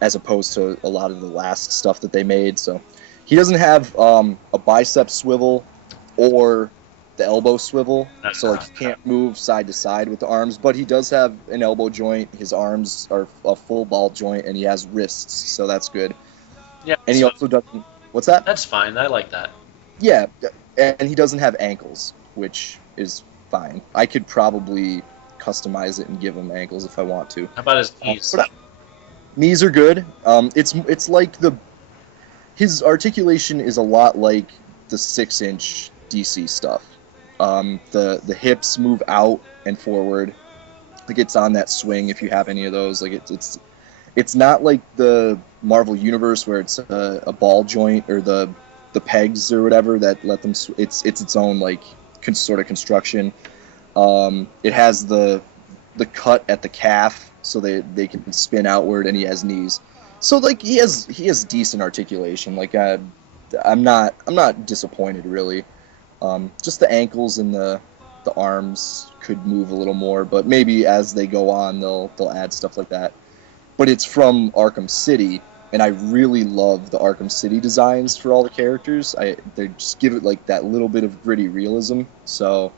as opposed to a lot of the last stuff that they made. So he doesn't have a bicep swivel or the elbow swivel, so like he can't move side to side with the arms, but he does have an elbow joint. His arms are a full ball joint, and he has wrists, so that's good. Yeah. And he also doesn't. What's that? That's fine. I like that. Yeah, and he doesn't have ankles, which is fine. I could probably customize it and give him ankles if I want to. How about his knees? Knees are good. It's like his articulation is a lot like the 6-inch DC stuff. The hips move out and forward. Like it's on that swing if you have any of those. Like it's not like the Marvel Universe where it's a ball joint or the pegs or whatever that let them. It's its own like sort of construction. It has the the cut at the calf so they can spin outward, and he has knees. So like he has decent articulation. Like I'm not disappointed really. Just the ankles and the arms could move a little more, but maybe as they go on they'll add stuff like that. But it's from Arkham City, and I really love the Arkham City designs for all the characters. They just give it like that little bit of gritty realism, so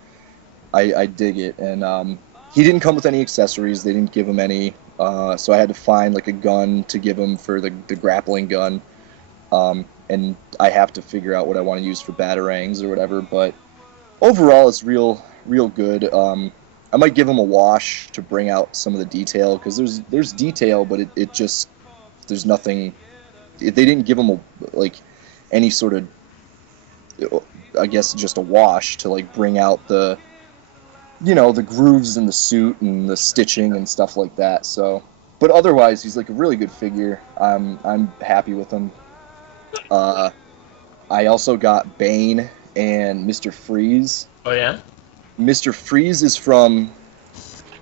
I dig it. And he didn't come with any accessories. They didn't give him any, so I had to find like a gun to give him for the grappling gun. And I have to figure out what I want to use for batarangs or whatever. But overall, it's real good. I might give him a wash to bring out some of the detail, because there's detail, but it just there's nothing. They didn't give him like any sort of, I guess, just a wash to like bring out the grooves in the suit and the stitching and stuff like that. So, but otherwise, he's like a really good figure. I'm happy with him. I also got Bane and Mr. Freeze. Oh yeah. Mr. Freeze is from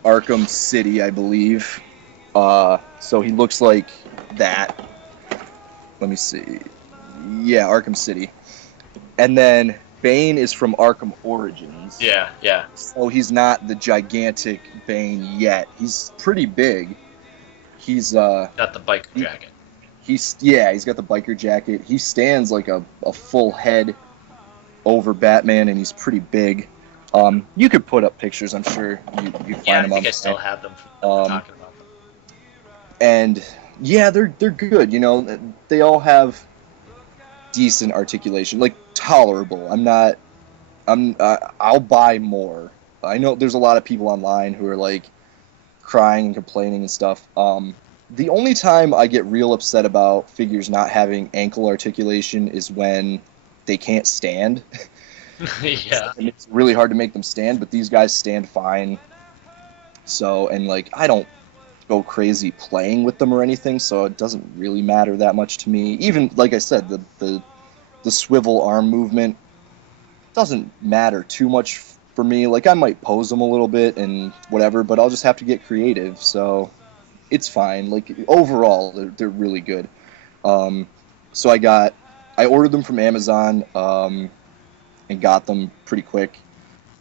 Arkham City, I believe. So he looks like that. Let me see. Yeah, Arkham City. And then Bane is from Arkham Origins. Yeah. So he's not the gigantic Bane yet. He's pretty big. He's Got the biker jacket. He's got the biker jacket. He stands like a full head over Batman, and he's pretty big. You could put up pictures. I'm sure you find Yeah, I them think on. I still have them. Talking about them. And yeah, they're good. They all have decent articulation, like tolerable. I'll buy more. I know there's a lot of people online who are like crying and complaining and stuff. The only time I get real upset about figures not having ankle articulation is when they can't stand. Yeah. And it's really hard to make them stand, but these guys stand fine. So, and like, I don't go crazy playing with them or anything, so it doesn't really matter that much to me. Even, like I said, the swivel arm movement doesn't matter too much for me. Like, I might pose them a little bit and whatever, but I'll just have to get creative, so it's fine. Like, overall, they're really good. So I ordered them from Amazon, and got them pretty quick,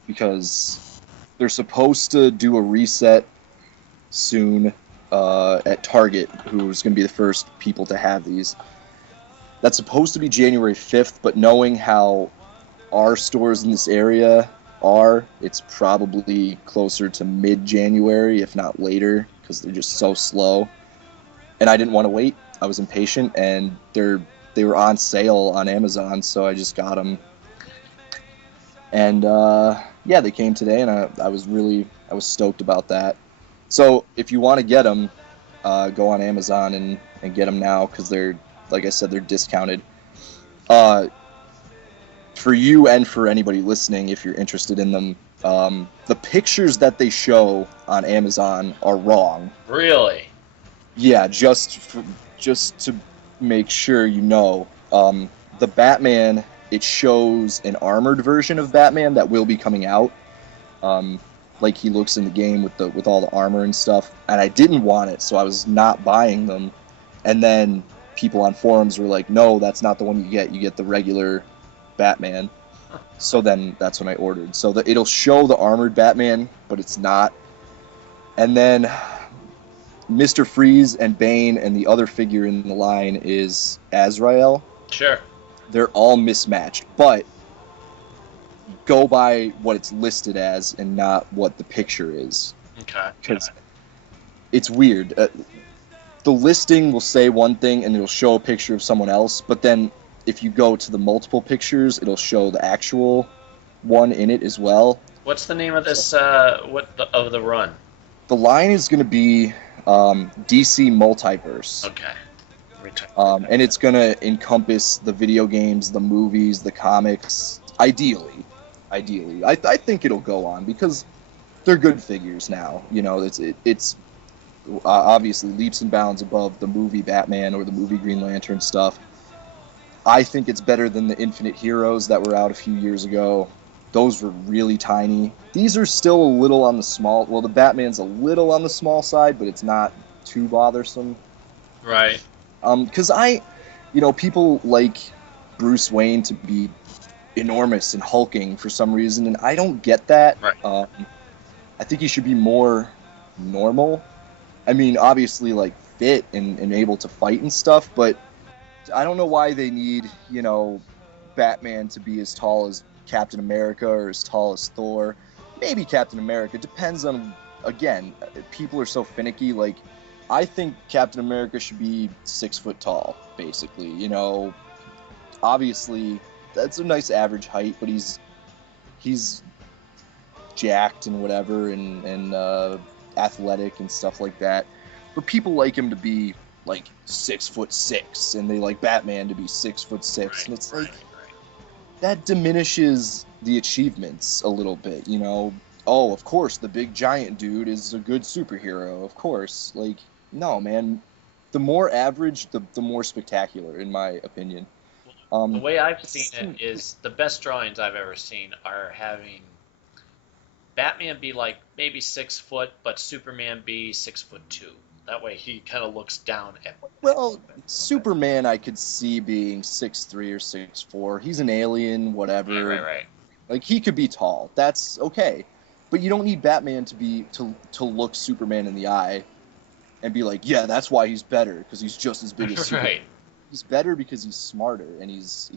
because they're supposed to do a reset soon at Target, who's going to be the first people to have these. That's supposed to be January 5th, but knowing how our stores in this area are, it's probably closer to mid-January, if not later, because they're just so slow. And I didn't want to wait. I was impatient, and they were on sale on Amazon, so I just got them. And yeah, they came today, and I was stoked about that. So if you want to get them, go on Amazon and get them now, because they're, like I said, they're discounted. For you and for anybody listening, if you're interested in them, the pictures that they show on Amazon are wrong. Really? Yeah, just to make sure you know, the Batman, it shows an armored version of Batman that will be coming out, like he looks in the game with all the armor and stuff. And I didn't want it, so I was not buying them. And then people on forums were like, "No, that's not the one you get. You get the regular Batman." So then that's when I ordered. So it'll show the armored Batman, but it's not. And then Mr. Freeze and Bane and the other figure in the line is Azrael. Sure. They're all mismatched, but go by what it's listed as and not what the picture is. Okay. Because it's weird. The listing will say one thing and it'll show a picture of someone else, but then if you go to the multiple pictures, it'll show the actual one in it as well. What's the name of this? Of the run? The line is going to be DC Multiverse. Okay. And it's going to encompass the video games, the movies, the comics. Ideally. I think it'll go on because they're good figures now. You know, it's obviously leaps and bounds above the movie Batman or the movie Green Lantern stuff. I think it's better than the Infinite Heroes that were out a few years ago. Those were really tiny. These are still a little on the small. Well, the Batman's a little on the small side, but it's not too bothersome. Right. Because people like Bruce Wayne to be enormous and hulking for some reason, and I don't get that. Right. I think he should be more normal. I mean, obviously, like fit and able to fight and stuff, but I don't know why they need, Batman to be as tall as Captain America or as tall as Thor. Maybe Captain America. Depends on, again, people are so finicky. Like, I think Captain America should be 6 foot tall, basically. Obviously, that's a nice average height, but he's jacked and whatever and athletic and stuff like that. But people like him to be like 6'6", and they like Batman to be 6'6", Right. and it's Right. like Right. that diminishes the achievements a little bit. Oh, of course, the big giant dude is a good superhero. Of course, like no, man. The more average, the more spectacular, in my opinion. The way I've seen it is the best drawings I've ever seen are having Batman be like maybe 6 foot, but Superman be 6'2". That way he kind of looks down at. Well, Superman, I could see being 6'3" or 6'4". He's an alien, whatever. Right. Like he could be tall. That's okay. But you don't need Batman to look Superman in the eye and be like, yeah, that's why he's better because he's just as big as Superman. Right. He's better because he's smarter and he's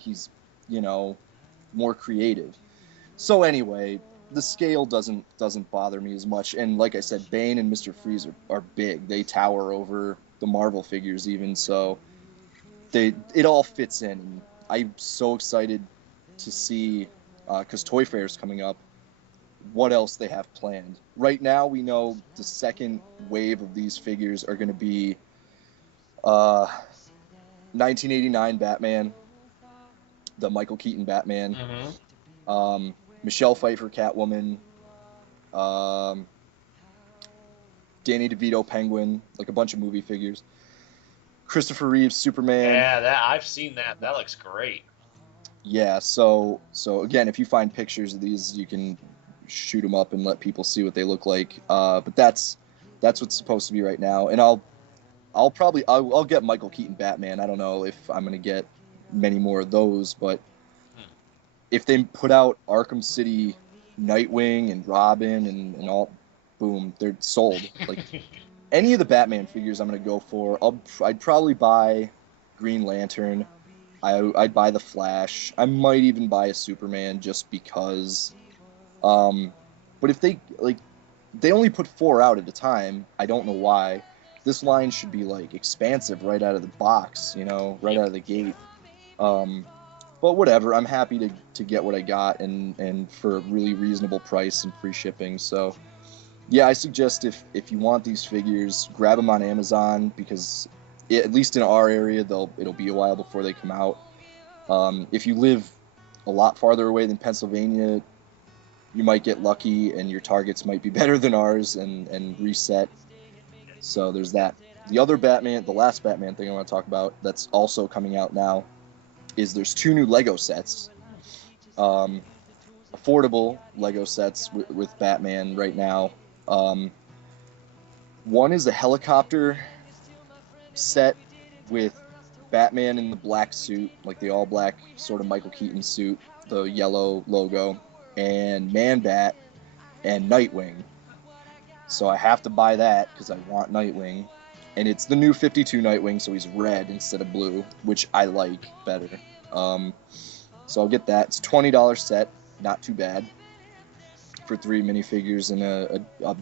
more creative. So anyway, the scale doesn't bother me as much. And like I said, Bane and Mr. Freeze are big. They tower over the Marvel figures even. So it all fits in. And I'm so excited to see because Toy Fair is coming up. What else they have planned? Right now, we know the second wave of these figures are going to be 1989 Batman, the Michael Keaton Batman, Mm-hmm. Michelle Pfeiffer Catwoman, Danny DeVito Penguin, like a bunch of movie figures, Christopher Reeves Superman. Yeah, that I've seen that. That looks great. Yeah, so again, if you find pictures of these, you can shoot them up and let people see what they look like. But that's what's supposed to be right now, and I'll get Michael Keaton Batman. I don't know if I'm gonna get many more of those, but if they put out Arkham City Nightwing and Robin and all, boom, they're sold. Like any of the Batman figures, I'm gonna go for. I'd probably buy Green Lantern. I'd buy the Flash. I might even buy a Superman just because. But if they only put 4 out at a time. I don't know why. This line should be like expansive right out of the box, right out of the gate. But whatever. I'm happy to get what I got and for a really reasonable price and free shipping. So yeah, I suggest if you want these figures, grab them on Amazon because at least in our area, it'll be a while before they come out. If you live a lot farther away than Pennsylvania, you might get lucky and your targets might be better than ours and reset. So there's that. The last Batman thing I want to talk about that's also coming out now is there's 2 new Lego sets. Affordable Lego sets with Batman right now. One is a helicopter set with Batman in the black suit, like the all black sort of Michael Keaton suit, the yellow logo, and Man-Bat and Nightwing. So I have to buy that because I want Nightwing. And it's the new 52 Nightwing, so he's red instead of blue, which I like better. So I'll get that. It's a $20 set, not too bad, for 3 minifigures and a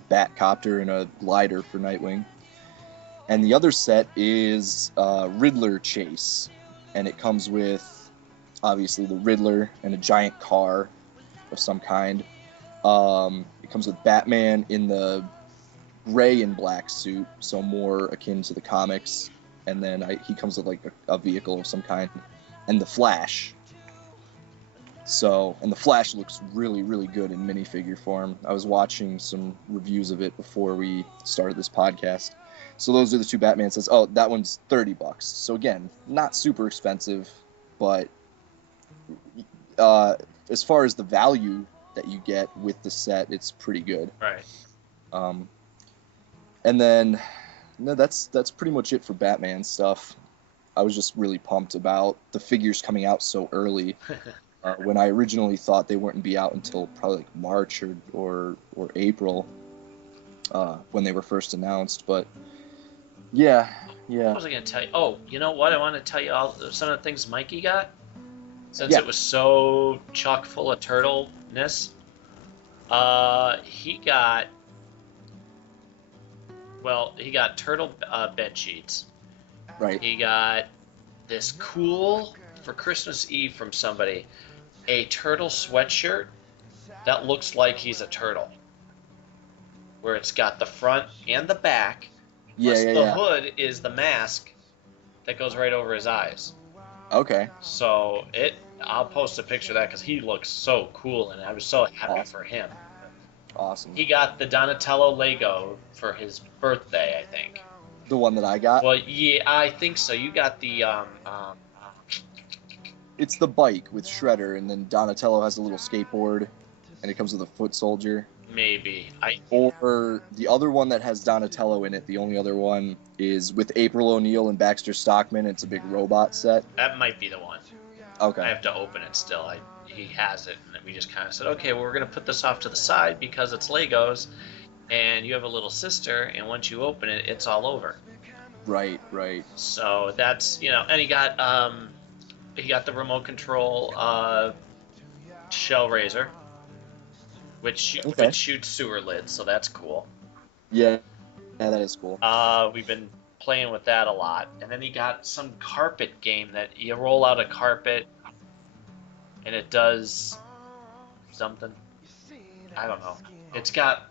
Batcopter and a glider for Nightwing. And the other set is Riddler Chase, and it comes with, obviously, the Riddler and a giant car of some kind. It comes with Batman in the gray and black suit, so more akin to the comics, and then he comes with like a vehicle of some kind, and the Flash. And the Flash looks really, really good in minifigure form. I was watching some reviews of it before we started this podcast. So those are the 2 Batman sets. Oh, that one's $30. So again, not super expensive, but as far as the value that you get with the set. It's pretty good. Right. And then, no, that's pretty much it for Batman stuff. I was just really pumped about the figures coming out so early. When I originally thought they wouldn't be out until probably like March or April, when they were first announced. But yeah. What was I going to tell you? Oh, you know what? I want to tell you some of the things Mikey got. Since Yeah. it was so chock full of turtleness, he got turtle bed sheets. Right. He got this cool, for Christmas Eve from somebody, a turtle sweatshirt that looks like he's a turtle. Where it's got the front and the back. Plus the hood is the mask that goes right over his eyes. Okay. So I'll post a picture of that because he looks so cool and I was so happy for him. Awesome. He got the Donatello Lego for his birthday, I think. The one that I got? Well, yeah, I think so. You got the It's the bike with Shredder, and then Donatello has a little skateboard, and it comes with a foot soldier. maybe Or the other one that has Donatello in it, the only other one, is with April O'Neil and Baxter Stockman. It's a big robot set. that might be the one. Okay. I have to open it still. He has it, and we just kind of said, okay, well, we're going to put this off to the side because it's Legos, and you have a little sister, and once you open it, it's all over. Right. So that's, and he got the remote control shell razor, which shoots sewer lids, so that's cool. Yeah, that is cool. We've been playing with that a lot, and then he got some carpet game that you roll out a carpet, and it does something. I don't know. It's got.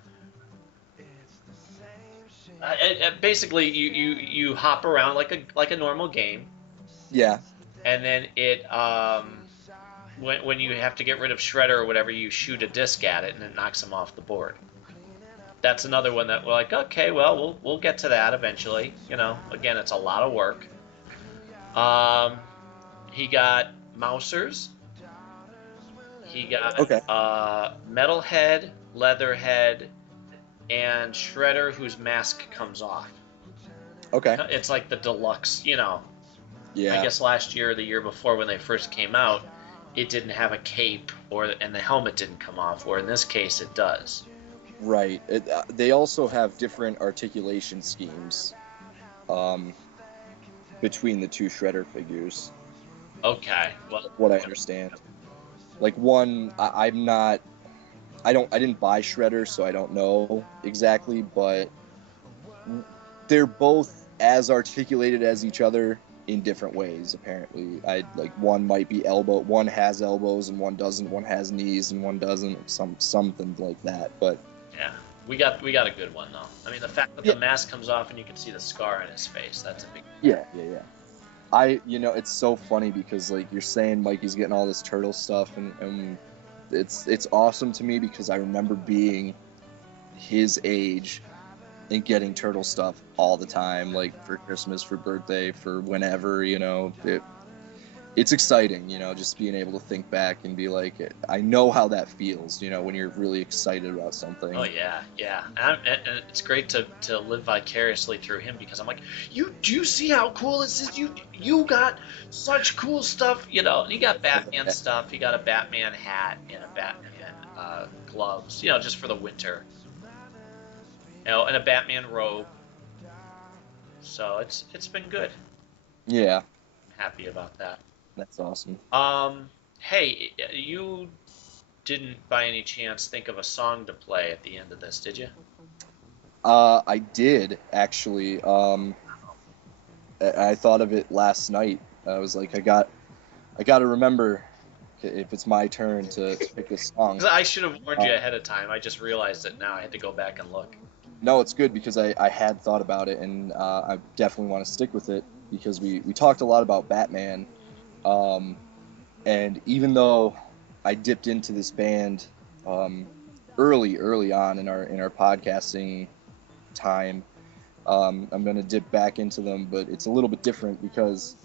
Basically, you hop around like a normal game, Yeah. and then it when you have to get rid of Shredder or whatever, you shoot a disc at it and it knocks him off the board. That's another one that we're like, okay, well, we'll get to that eventually. Again, it's a lot of work. He got Mousers. He got Metalhead, Leatherhead, and Shredder, whose mask comes off. Okay. It's like the deluxe, Yeah. I guess last year or the year before when they first came out, it didn't have a cape and the helmet didn't come off, where in this case it does. Right. They also have different articulation schemes between the two Shredder figures. Okay. Well, What I understand. Like one, I didn't buy Shredder, so I don't know exactly, but they're both as articulated as each other in different ways, apparently. One might be one has elbows and one doesn't, one has knees and one doesn't, something like that, but yeah. We got a good one though. I mean, the fact that the mask comes off and you can see the scar in his face, that's a big yeah. It's so funny because like you're saying Mikey's getting all this turtle stuff and it's awesome to me because I remember being his age and getting turtle stuff all the time, like for Christmas, for birthday, for whenever, it's exciting, just being able to think back and be like, I know how that feels, when you're really excited about something. Oh yeah. And it's great to live vicariously through him because I'm like, do you see how cool this is? You got such cool stuff, And you got Batman stuff. You got a Batman hat and a Batman gloves, just for the winter. And a Batman robe. So it's been good. Yeah, I'm happy about that. that's awesome. Hey, you didn't by any chance think of a song to play at the end of this, did you? I did actually. I thought of it last night. I was like, I got to remember if it's my turn to pick a song. 'Cause I should have warned you ahead of time. I just realized it now. I had to go back and look. No, it's good because I had thought about it, and I definitely want to stick with it because we talked a lot about Batman, and even though I dipped into this band early on in our podcasting time, I'm gonna dip back into them, but it's a little bit different because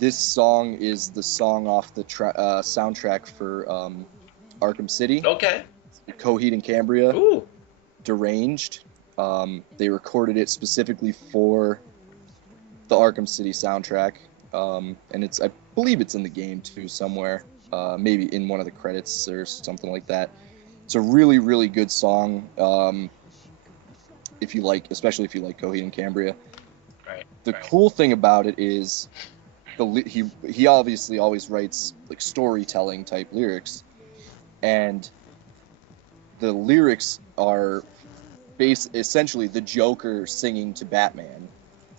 this song is the song off the soundtrack for Arkham City, Okay. Coheed and Cambria, Ooh. Deranged. They recorded it specifically for the Arkham City soundtrack, and I believe it's in the game too somewhere, maybe in one of the credits or something like that. It's a really, really good song. Especially if you like Coheed and Cambria. Right. The right. cool thing about it is he obviously always writes like storytelling type lyrics, and the lyrics are essentially the Joker singing to Batman.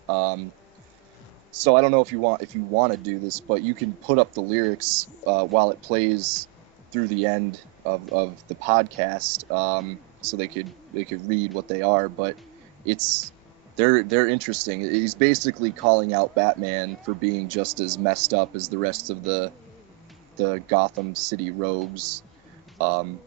So I don't know if you want to do this, but you can put up the lyrics while it plays through the end of the podcast, so they could read what they are. But they're interesting. He's basically calling out Batman for being just as messed up as the rest of the Gotham City rogues. And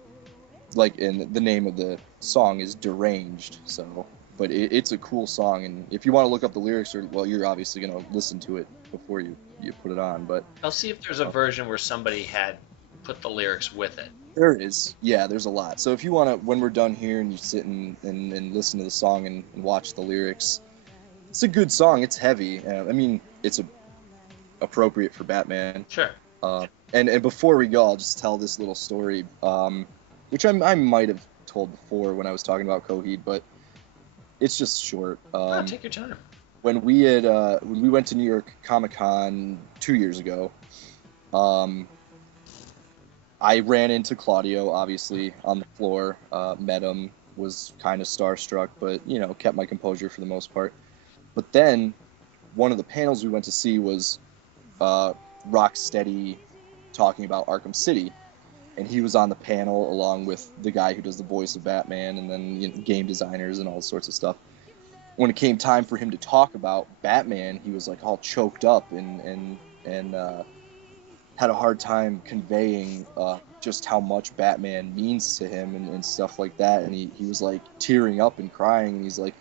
the name of the song is Deranged. So, but it's a cool song, and if you want to look up the lyrics, you're obviously gonna listen to it before you put it on. But I'll see if there's a version where somebody had put the lyrics with it. there is, yeah, there's a lot. So if you want to, when we're done here and you sit and listen to the song and watch the lyrics, it's a good song. It's heavy. I mean, it's appropriate for Batman. Sure. And before we go, I'll just tell this little story, which I might have told before when I was talking about Coheed, but it's just short. Take your time. When we went to New York Comic Con 2 years ago, I ran into Claudio, obviously, on the floor, met him, was kind of starstruck, but, kept my composure for the most part. But then, one of the panels we went to see was Rocksteady talking about Arkham City, and he was on the panel along with the guy who does the voice of Batman, and then game designers and all sorts of stuff. When it came time for him to talk about Batman, he was like all choked up and had a hard time conveying just how much Batman means to him and stuff like that. And he was like tearing up and crying, and he's like,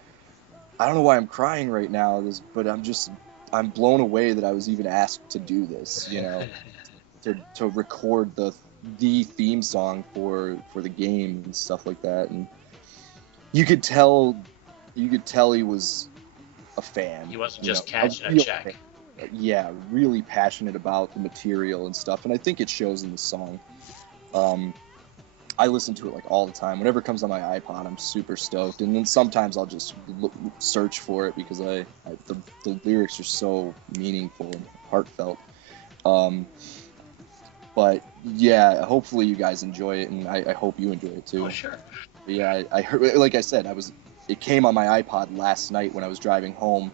I don't know why I'm crying right now, but I'm blown away that I was even asked to do this, to record the theme song for the game and stuff like that. And you could tell he was a fan. He wasn't just cashing a check. Yeah, really passionate about the material and stuff, and I think it shows in the song. I listen to it like all the time. Whenever it comes on my iPod, I'm super stoked, and then sometimes I'll just search for it because the lyrics are so meaningful and heartfelt. But yeah, hopefully you guys enjoy it, and I hope you enjoy it too. Oh, sure. But yeah, I heard, like I said, it came on my iPod last night when I was driving home,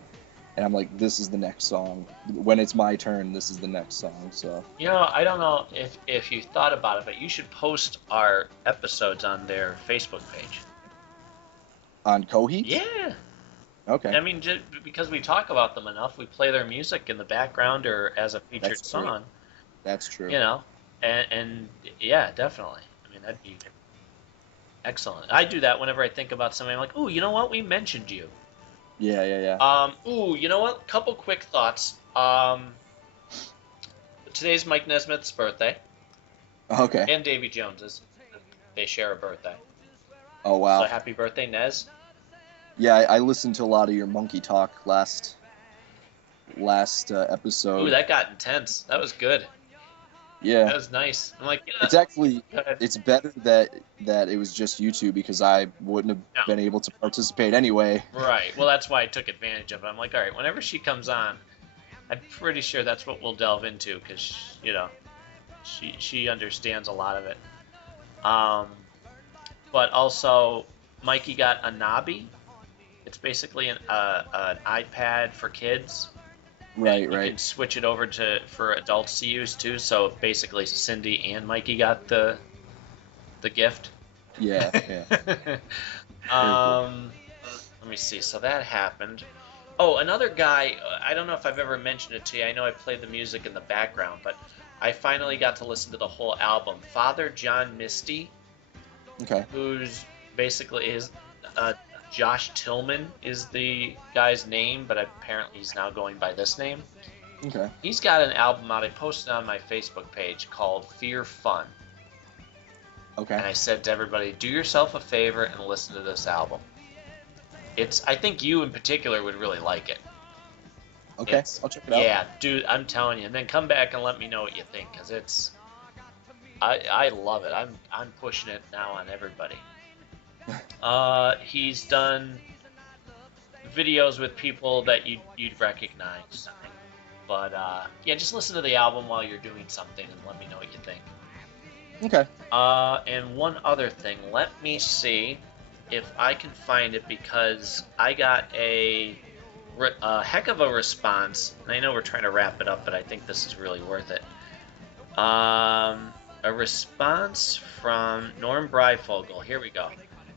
and I'm like, this is the next song. When it's my turn, this is the next song. So I don't know if you thought about it, but you should post our episodes on their Facebook page. On Coheed? Yeah. Okay. I mean, just because we talk about them enough, we play their music in the background or as a featured That's true. song. That's true. And yeah, definitely. I mean, that'd be excellent. I do that whenever I think about somebody. I'm like, ooh, you know what? We mentioned you. Yeah. Ooh, you know what? Couple quick thoughts. Today's Mike Nesmith's birthday. Okay. And Davy Jones's. They share a birthday. Oh wow. So happy birthday, Nez. Yeah, I listened to a lot of your Monkey Talk last episode. Ooh, that got intense. That was good. Yeah. That was nice. I'm like, It's actually go ahead. it's better that it was just you two, because I wouldn't have been able to participate anyway. Right. Well, that's why I took advantage of it. I'm like, all right, whenever she comes on, I'm pretty sure that's what we'll delve into because, she understands a lot of it. But also, Mikey got a Nabi. It's basically an iPad for kids. Right. You can switch it over for adults to use too. So basically, Cindy and Mikey got the gift. Yeah. Let me see. So that happened. Oh, another guy. I don't know if I've ever mentioned it to you. I know I played the music in the background, but I finally got to listen to the whole album. Father John Misty, Okay. who's basically Josh Tillman is the guy's name, but apparently he's now going by this name. Okay. He's got an album out. I posted on my Facebook page called Fear Fun. Okay. and I said to everybody, do yourself a favor and listen to this album. I think you in particular would really like it. Okay. I'll check it out. Yeah, dude, I'm telling you. And then come back and let me know what you think, because I love it. I'm pushing it now on everybody. He's done videos with people that you'd recognize. But yeah, just listen to the album while you're doing something and let me know what you think. Okay. And one other thing, let me see if I can find it, because I got a heck of a response, and I know we're trying to wrap it up, but I think this is really worth it. A response from Norm Breifogel. Here we go.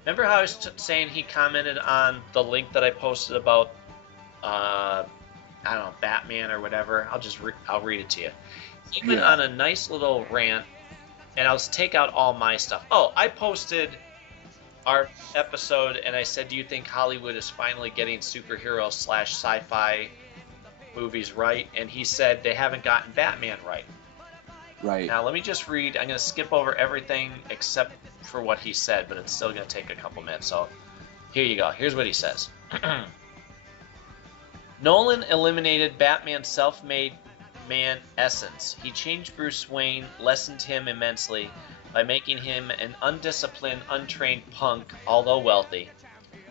Remember how I was saying he commented on the link that I posted about, I don't know, Batman or whatever? I'll read it to you. He went on a nice little rant, and I'll take out all my stuff. Oh, I posted our episode, and I said, do you think Hollywood is finally getting superhero / sci-fi movies right? And he said they haven't gotten Batman right. Right. Now, let me just read. I'm going to skip over everything except for what he said, but it's still going to take a couple minutes. So here you go. Here's what he says. Nolan eliminated Batman's self-made man essence. He changed Bruce Wayne, lessened him immensely by making him an undisciplined, untrained punk, although wealthy,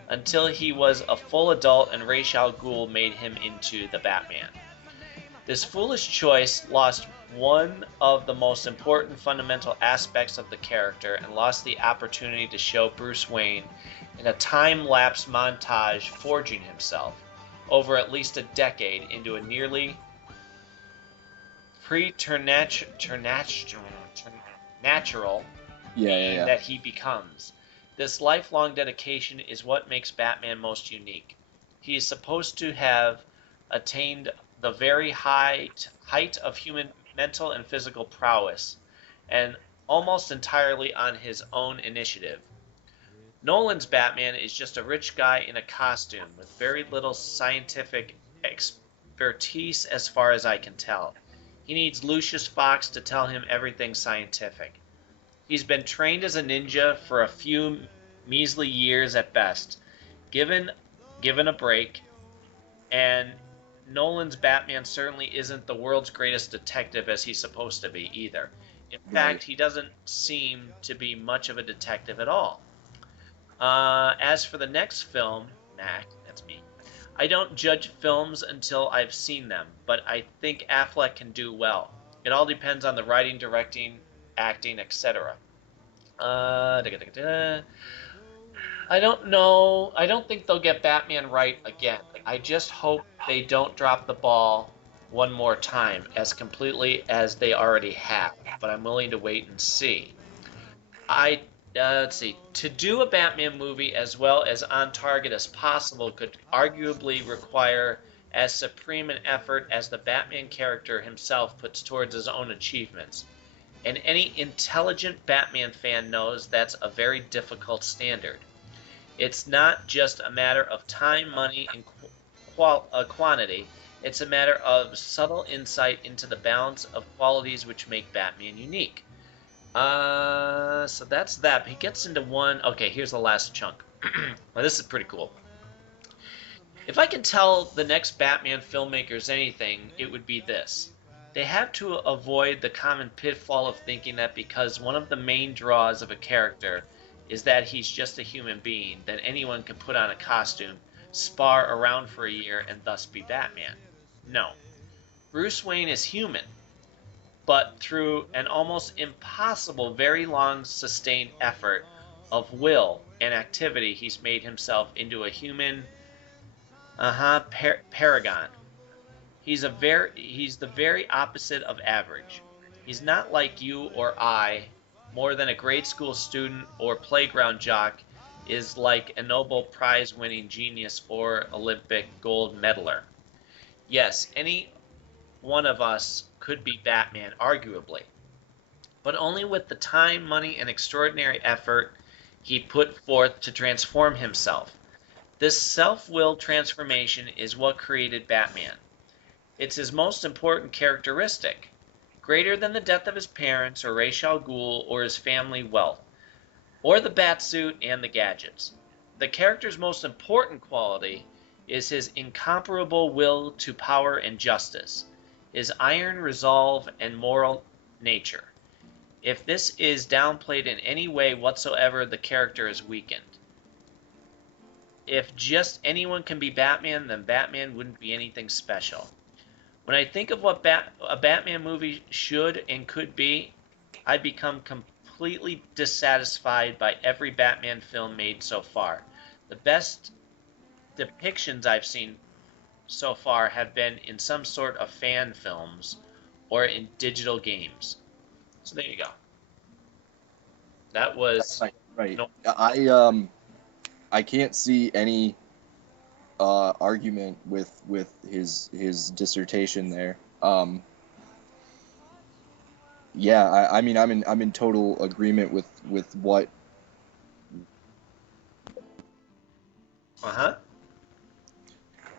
until he was a full adult and Ra's al Ghul made him into the Batman. This foolish choice lost one of the most important fundamental aspects of the character and lost the opportunity to show Bruce Wayne in a time-lapse montage forging himself over at least a decade into a nearly natural that he becomes. This lifelong dedication is what makes Batman most unique. He is supposed to have attained the very height of human mental and physical prowess, and almost entirely on his own initiative. Nolan's Batman is just a rich guy in a costume with very little scientific expertise as far as I can tell. He needs Lucius Fox to tell him everything scientific. He's been trained as a ninja for a few measly years at best, given a break, and Nolan's Batman certainly isn't the world's greatest detective as he's supposed to be either. In fact, he doesn't seem to be much of a detective at all. As for the next film, that's me. I don't judge films until I've seen them, but I think Affleck can do well. It all depends on the writing, directing, acting, etc. I don't know. I don't think they'll get Batman right again. I just hope they don't drop the ball one more time as completely as they already have, but I'm willing to wait and see. Let's see. To do a Batman movie as well as on target as possible could arguably require as supreme an effort as the Batman character himself puts towards his own achievements. And any intelligent Batman fan knows that's a very difficult standard. It's not just a matter of time, money, and quantity. It's a matter of subtle insight into the balance of qualities which make Batman unique. So that's that. He gets into one. Okay, here's the last chunk. Well, this is pretty cool. If I can tell the next Batman filmmakers anything, it would be this. They have to avoid the common pitfall of thinking that because one of the main draws of a character is that he's just a human being, then anyone can put on a costume, spar around for a year, and thus be Batman. No. Bruce Wayne is human, but through an almost impossible, very long, sustained effort of will and activity, he's made himself into a human paragon. He's the very opposite of average. He's not like you or I, more than a grade school student or playground jock is like a Nobel Prize-winning genius or Olympic gold medaler. Yes, any one of us could be Batman, arguably, but only with the time, money, and extraordinary effort he put forth to transform himself. This self-willed transformation is what created Batman. It's his most important characteristic. Greater than the death of his parents or Ra's al Ghul or his family wealth. or the Batsuit and the gadgets. The character's most important quality is his incomparable will to power and justice, his iron resolve and moral nature. If this is downplayed in any way whatsoever, the character is weakened. If just anyone can be Batman, then Batman wouldn't be anything special. When I think of what a Batman movie should and could be, I become completely dissatisfied by every Batman film made so far. The best depictions I've seen so far have been in some sort of fan films or in digital games. So there you go. That was right. No. I can't see any argument with his dissertation there. Yeah, I mean I'm in total agreement with what.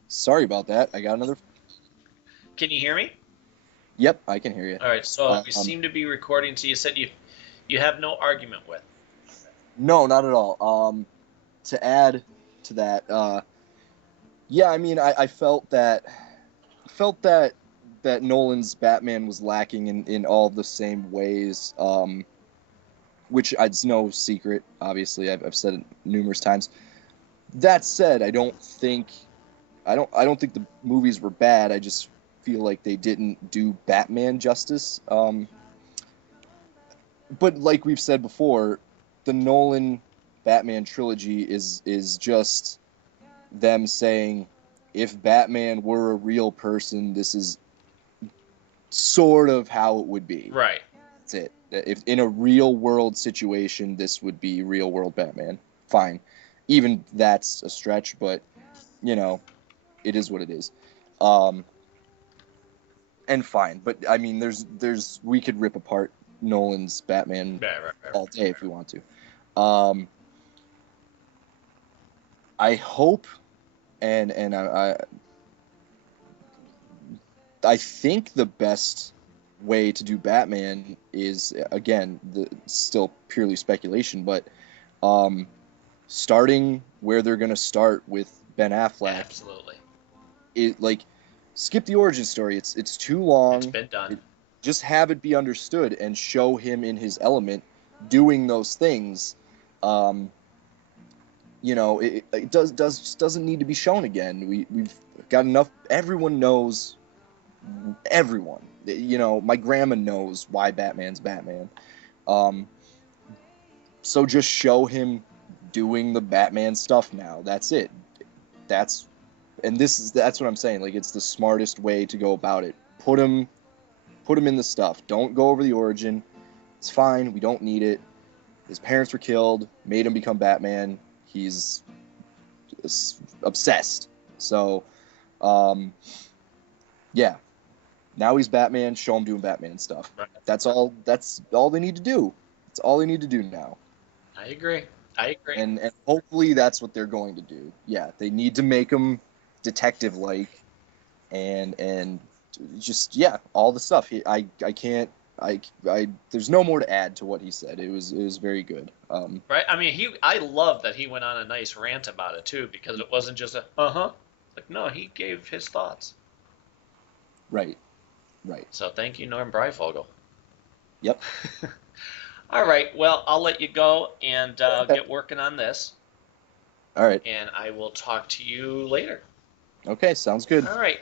Sorry about that. I got another. Can you hear me? Yep, I can hear you. All right, so we seem to be recording. So you said you have no argument with. No, not at all. To add to that, yeah, I mean, I felt that Nolan's Batman was lacking in all the same ways, which it's no secret. Obviously, I've said it numerous times. That said, I don't think the movies were bad. I just feel like they didn't do Batman justice. But like we've said before, the Nolan Batman trilogy is just them saying, if Batman were a real person, this is sort of how it would be. Right. That's it. If in a real world situation, this would be real world Batman. Fine. Even that's a stretch, but it is what it is. And fine, but I mean, there's we could rip apart Nolan's Batman all day if we want to. I hope, and I think the best way to do Batman is, again, still purely speculation, but starting where they're gonna start with Ben Affleck. Absolutely. Skip the origin story. It's too long. It's been done. Just have it be understood and show him in his element doing those things. It doesn't need to be shown again. We've got enough. Everyone knows. Everyone. My grandma knows why Batman's Batman. So just show him doing the Batman stuff now. That's it. That's what I'm saying. Like, it's the smartest way to go about it. Put him in the stuff. Don't go over the origin. It's fine. We don't need it. His parents were killed. Made him become Batman. He's obsessed. So, yeah. Now he's Batman. Show him doing Batman stuff. Right. That's all they need to do. That's all they need to do now. I agree. And hopefully that's what they're going to do. Yeah, they need to make him detective-like, and just, yeah, all the stuff. There's no more to add to what he said. It was very good. Right. I mean, I love that he went on a nice rant about it too, because it wasn't just like, no, he gave his thoughts. Right. So thank you, Norm Breyfogle. Yep. All right. Well, I'll let you go and get working on this. All right. And I will talk to you later. Okay, sounds good. All right.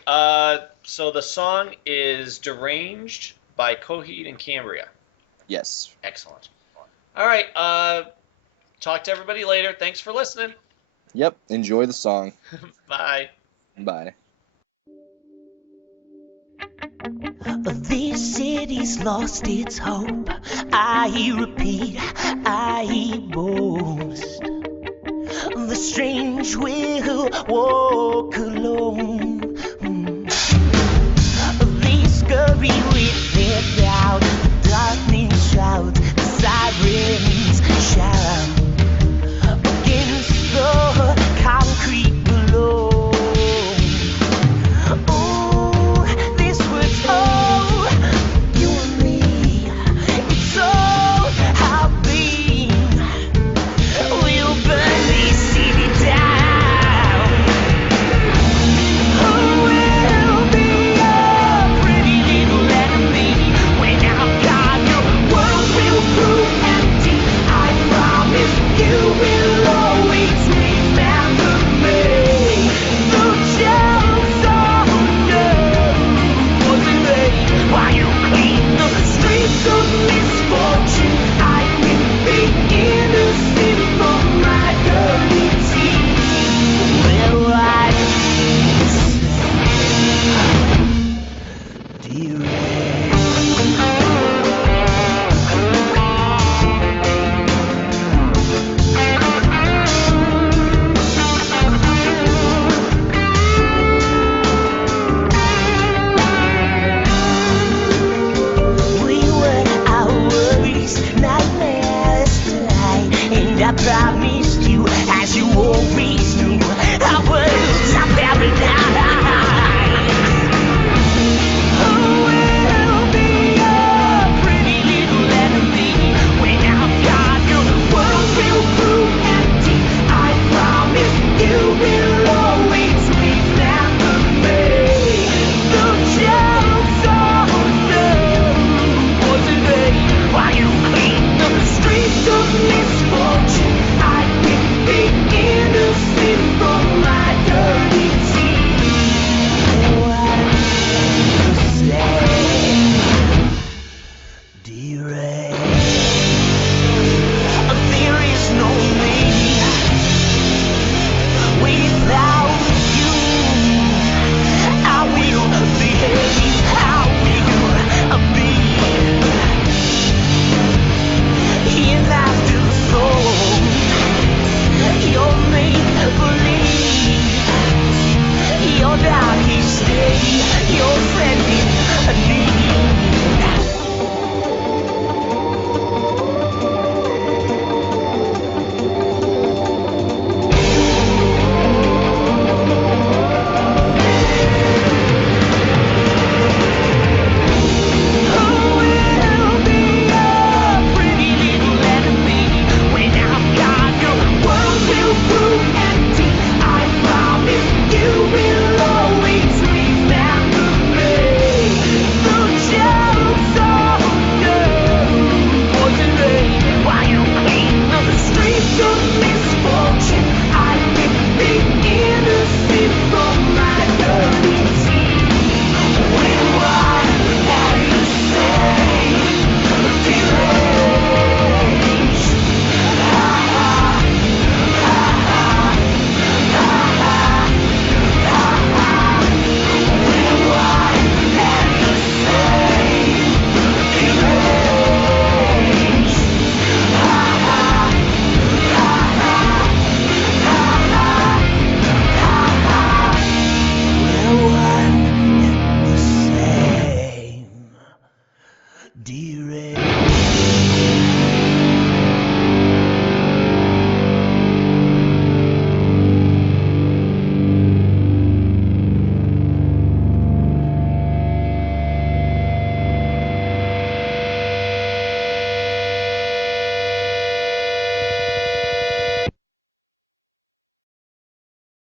So the song is Deranged by Coheed and Cambria. Yes. Excellent. All right. Talk to everybody later. Thanks for listening. Yep. Enjoy the song. Bye. Bye. This city's lost its hope. I repeat, I boast. The strange will walk alone.